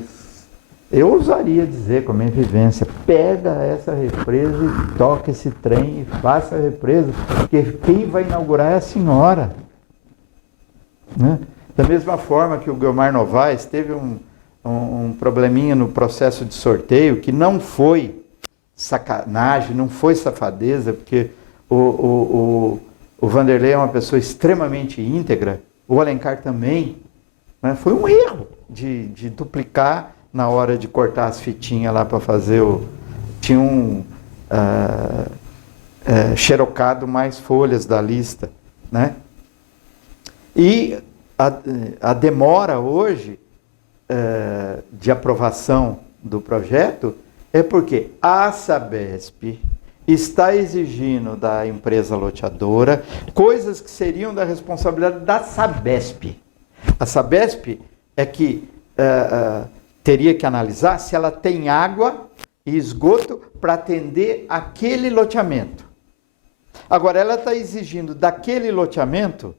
Eu ousaria dizer, com a minha vivência, pega essa represa e toca esse trem e faça a represa, porque quem vai inaugurar é a senhora. Né? Da mesma forma que o Guiomar Novaes teve um probleminha no processo de sorteio, que não foi sacanagem, não foi safadeza, porque o Vanderlei é uma pessoa extremamente íntegra, o Alencar também, né? Foi um erro de duplicar na hora de cortar as fitinhas lá para fazer tinha xerocado mais folhas da lista, né? E a demora hoje de aprovação do projeto é porque a Sabesp está exigindo da empresa loteadora coisas que seriam da responsabilidade da Sabesp. A Sabesp é que teria que analisar se ela tem água e esgoto para atender aquele loteamento. Agora, ela está exigindo daquele loteamento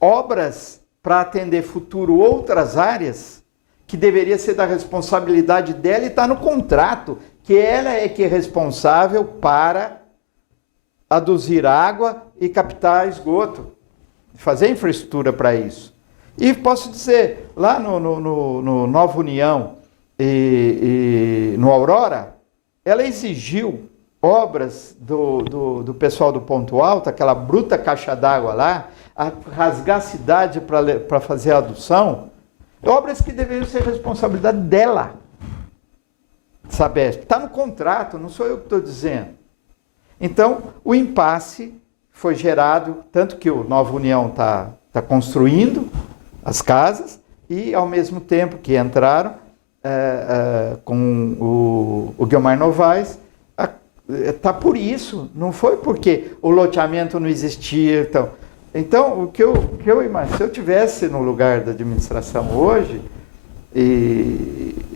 obras para atender futuro outras áreas que deveria ser da responsabilidade dela e está no contrato, que ela é que é responsável para aduzir água e captar esgoto, fazer infraestrutura para isso. E posso dizer, lá no Nova União e no Aurora, ela exigiu obras do pessoal do Ponto Alto, aquela bruta caixa d'água lá, a rasgar a cidade para fazer a adução, obras que deveriam ser responsabilidade dela, Sabesp. Está no contrato, não sou eu que estou dizendo. Então, o impasse foi gerado, tanto que o Nova União está construindo as casas e, ao mesmo tempo que entraram com o Guiomar Novaes, está por isso, não foi porque o loteamento não existia. Então o que eu imagino, se eu estivesse no lugar da administração hoje,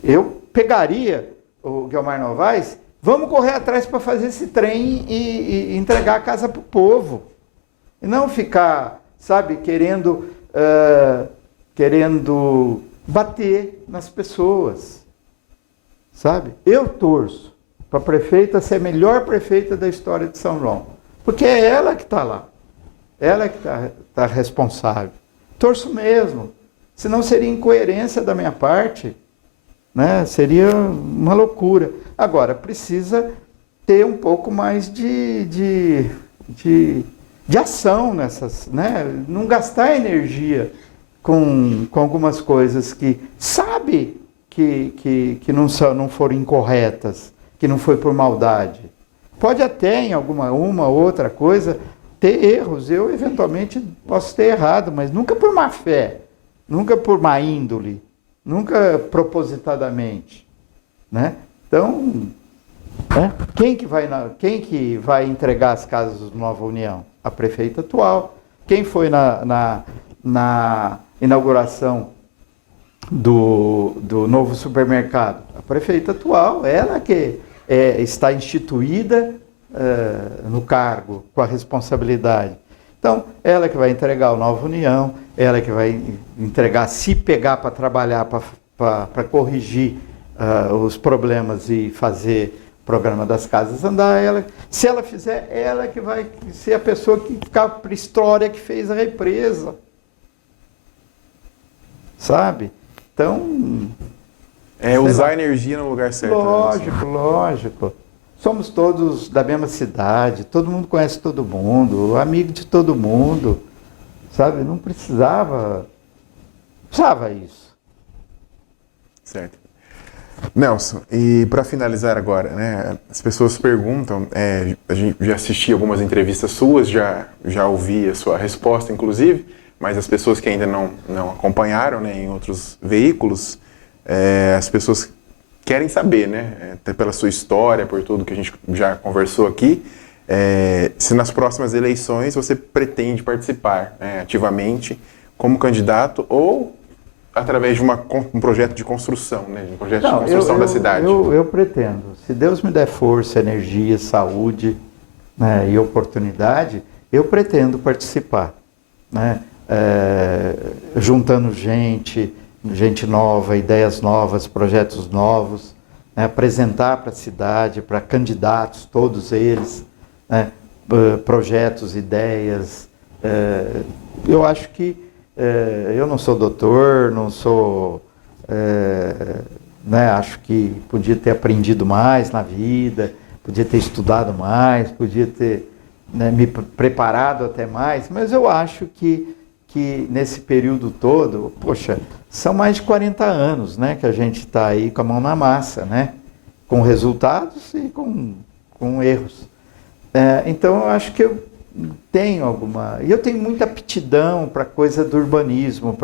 eu pegaria o Guiomar Novaes, vamos correr atrás para fazer esse trem e entregar a casa para o povo. E não ficar, sabe, querendo bater nas pessoas, sabe? Eu torço para a prefeita ser a melhor prefeita da história de São João, porque é ela que está lá, ela que está responsável. Torço mesmo, senão seria incoerência da minha parte, né? Seria uma loucura. Agora, precisa ter um pouco mais de ação nessas, né? Não gastar energia com algumas coisas que sabe que não foram incorretas, que não foi por maldade. Pode até em uma outra coisa ter erros. Eu eventualmente posso ter errado, mas nunca por má fé, nunca por má índole, nunca propositadamente, né? Então, quem que vai entregar as casas do Nova União? A prefeita atual. Quem foi na inauguração do novo supermercado? A prefeita atual, ela que está instituída no cargo, com a responsabilidade. Então, ela que vai entregar o Nova União, ela que vai entregar, se pegar para trabalhar, para corrigir os problemas e fazer o programa das casas andar, se ela fizer, ela que vai ser a pessoa que ficar para a história que fez a represa. Sabe? Então... usar a energia no lugar certo. Lógico, lógico. Somos todos da mesma cidade, todo mundo conhece todo mundo, amigo de todo mundo, sabe? Não precisava isso. Certo. Nelson, e para finalizar agora, né? As pessoas perguntam, a gente já assisti algumas entrevistas suas, já ouvi a sua resposta, inclusive, mas as pessoas que ainda não acompanharam, né, em outros veículos, as pessoas querem saber, né, até pela sua história, por tudo que a gente já conversou aqui, se nas próximas eleições você pretende participar, né, ativamente como candidato ou através de um projeto de construção, né, um projeto de construção da cidade. Eu pretendo, se Deus me der força, energia, saúde, né, e oportunidade, eu pretendo participar, né, juntando gente, gente nova, ideias novas, projetos novos, né? Apresentar para a cidade, para candidatos, todos eles, né? Projetos, ideias. Eu acho que eu não sou doutor, não sou... né? Acho que podia ter aprendido mais na vida, podia ter estudado mais, podia ter, né, me preparado até mais, mas eu acho que nesse período todo, poxa, são mais de 40 anos, né, que a gente está aí com a mão na massa, né, com resultados e com erros. Então eu acho que eu tenho alguma... E eu tenho muita aptidão para a coisa do urbanismo,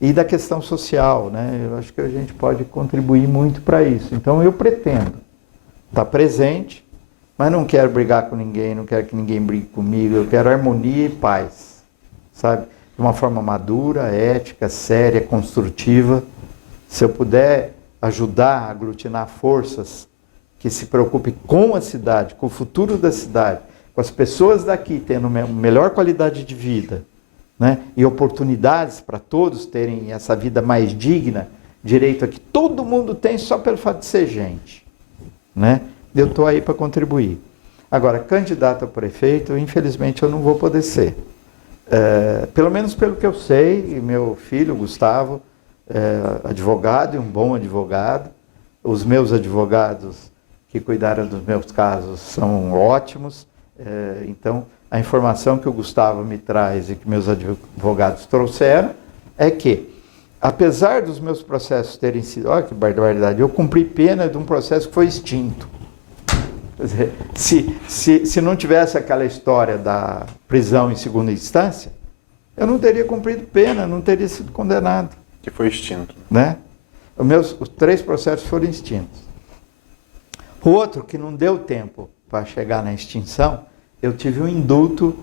e da questão social, né? Eu acho que a gente pode contribuir muito para isso. Então eu pretendo estar presente, mas não quero brigar com ninguém, não quero que ninguém brigue comigo, eu quero harmonia e paz, sabe? De uma forma madura, ética, séria, construtiva. Se eu puder ajudar a aglutinar forças que se preocupem com a cidade, com o futuro da cidade, com as pessoas daqui tendo melhor qualidade de vida, né? E oportunidades para todos terem essa vida mais digna, direito a que todo mundo tem só pelo fato de ser gente, né? Eu estou aí para contribuir. Agora, candidato a prefeito, infelizmente eu não vou poder ser. Pelo menos pelo que eu sei, meu filho, Gustavo, advogado e um bom advogado. Os meus advogados que cuidaram dos meus casos são ótimos. Então, a informação que o Gustavo me traz e que meus advogados trouxeram é que, apesar dos meus processos terem sido... Olha que barbaridade, eu cumpri pena de um processo que foi extinto. Quer dizer, se não tivesse aquela história da prisão em segunda instância, eu não teria cumprido pena, não teria sido condenado. Que foi extinto. Né? Os 3 processos foram extintos. O outro, que não deu tempo para chegar na extinção, eu tive um indulto.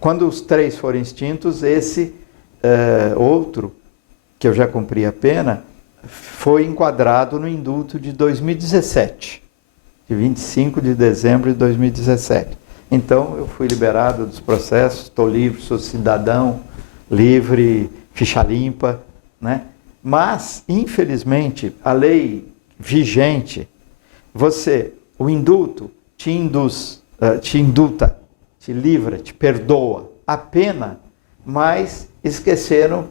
Quando os 3 foram extintos, esse outro, que eu já cumpri a pena, foi enquadrado no indulto de 2017. De 25 de dezembro de 2017. Então, eu fui liberado dos processos, estou livre, sou cidadão, livre, ficha limpa, né? Mas, infelizmente, a lei vigente, o indulto te indulta, te livra, te perdoa a pena, mas esqueceram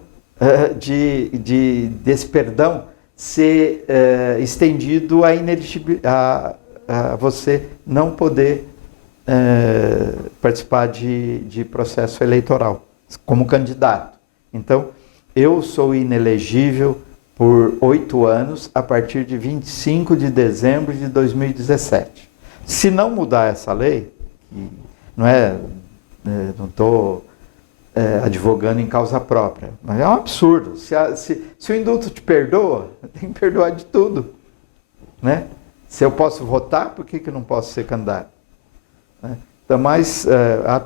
desse perdão ser estendido a você não poder participar de processo eleitoral como candidato. Então, eu sou inelegível por 8 anos a partir de 25 de dezembro de 2017. Se não mudar essa lei, não estou advogando em causa própria, mas é um absurdo. Se o indulto te perdoa, tem que perdoar de tudo, né? Se eu posso votar, por que eu não posso ser candidato? Então, mas,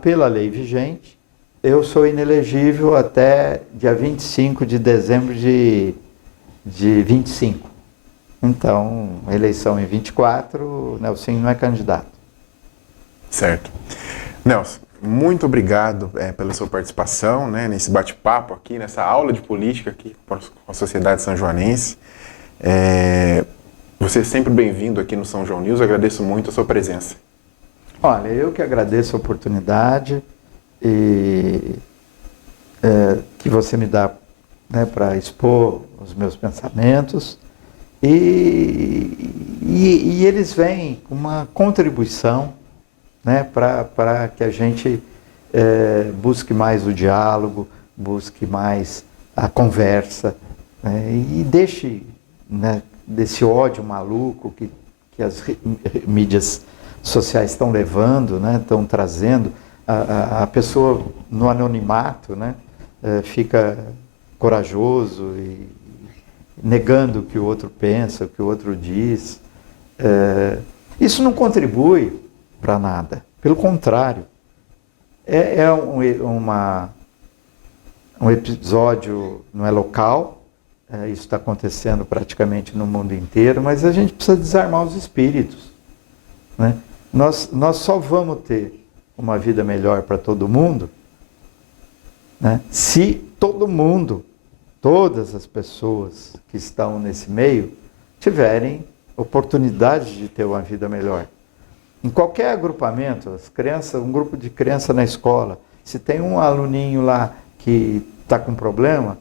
pela lei vigente, eu sou inelegível até dia 25 de dezembro de 25. Então, a eleição em 24, Nelson não é candidato. Certo. Nelson, muito obrigado pela sua participação, né, nesse bate-papo aqui, nessa aula de política aqui com a sociedade sanjoanense. Você é sempre bem-vindo aqui no São João News, eu agradeço muito a sua presença. Olha, eu que agradeço a oportunidade que você me dá, né, para expor os meus pensamentos e eles vêm com uma contribuição, né, para que a gente busque mais o diálogo, busque mais a conversa, né, e deixe, né, desse ódio maluco que as mídias sociais estão levando, né, estão trazendo, a pessoa no anonimato, né, fica corajoso e negando o que o outro pensa, o que o outro diz. Isso não contribui para nada, pelo contrário. Um episódio, não é local, isso está acontecendo praticamente no mundo inteiro, mas a gente precisa desarmar os espíritos, né? Nós só vamos ter uma vida melhor para todo mundo, né, se todo mundo todas as pessoas que estão nesse meio tiverem oportunidade de ter uma vida melhor. Em qualquer agrupamento, as crianças, um grupo de crianças na escola, se tem um aluninho lá que está com problema,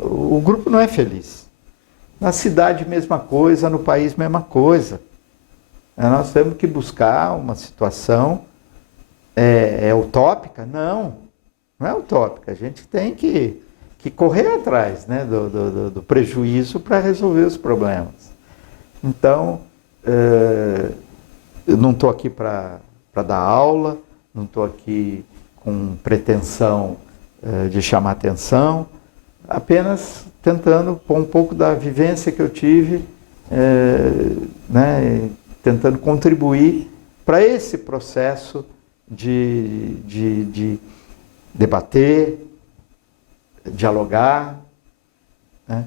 o grupo não é feliz. Na cidade, mesma coisa, no país, mesma coisa. Nós temos que buscar uma situação utópica? Não, não é utópica. A gente tem que correr atrás, né, do prejuízo para resolver os problemas. Então, eu não estou aqui para dar aula, não estou aqui com pretensão de chamar atenção, apenas tentando pôr um pouco da vivência que eu tive, né, tentando contribuir para esse processo de debater, dialogar, né,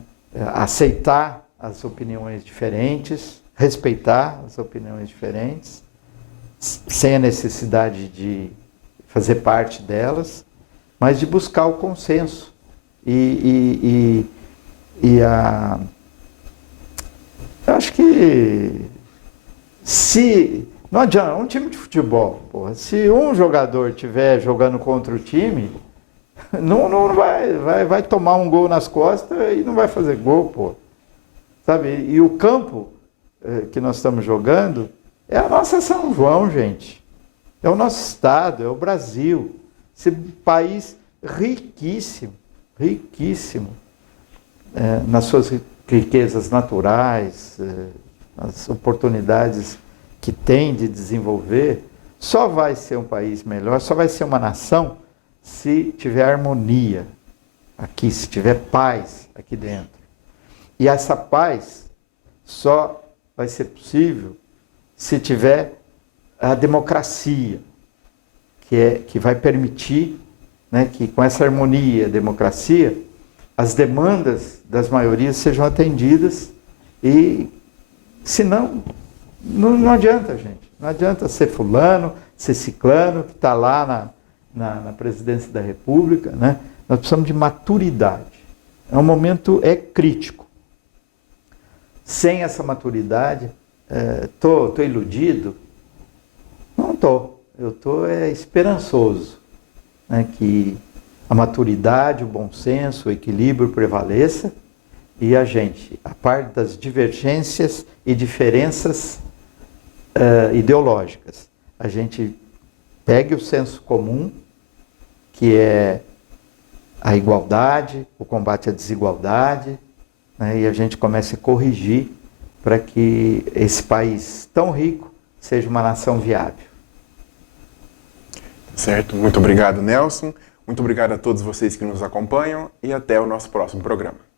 aceitar as opiniões diferentes, respeitar as opiniões diferentes, sem a necessidade de fazer parte delas, mas de buscar o consenso. Eu acho que não adianta, um time de futebol, porra, se um jogador estiver jogando contra o time, não vai tomar um gol nas costas e não vai fazer gol, pô. Sabe? E o campo que nós estamos jogando é a nossa São João, gente. É o nosso estado, é o Brasil. Esse país riquíssimo, riquíssimo nas suas riquezas naturais, as oportunidades que tem de desenvolver. Só vai ser um país melhor, só vai ser uma nação se tiver harmonia aqui, se tiver paz aqui dentro. E essa paz só vai ser possível se tiver a democracia, que vai permitir, né, que com essa harmonia, democracia, as demandas das maiorias sejam atendidas e, senão, não adianta, gente. Não adianta ser fulano, ser ciclano, que está lá na presidência da República, né? Nós precisamos de maturidade. É um momento crítico. Sem essa maturidade, tô iludido? Não estou. Eu estou esperançoso, né? Que a maturidade, o bom senso, o equilíbrio prevaleça e a gente, a par das divergências e diferenças ideológicas, a gente pegue o senso comum, que é a igualdade, o combate à desigualdade, né, e a gente comece a corrigir para que esse país tão rico seja uma nação viável. Certo, muito obrigado, Nelson. Muito obrigado a todos vocês que nos acompanham e até o nosso próximo programa.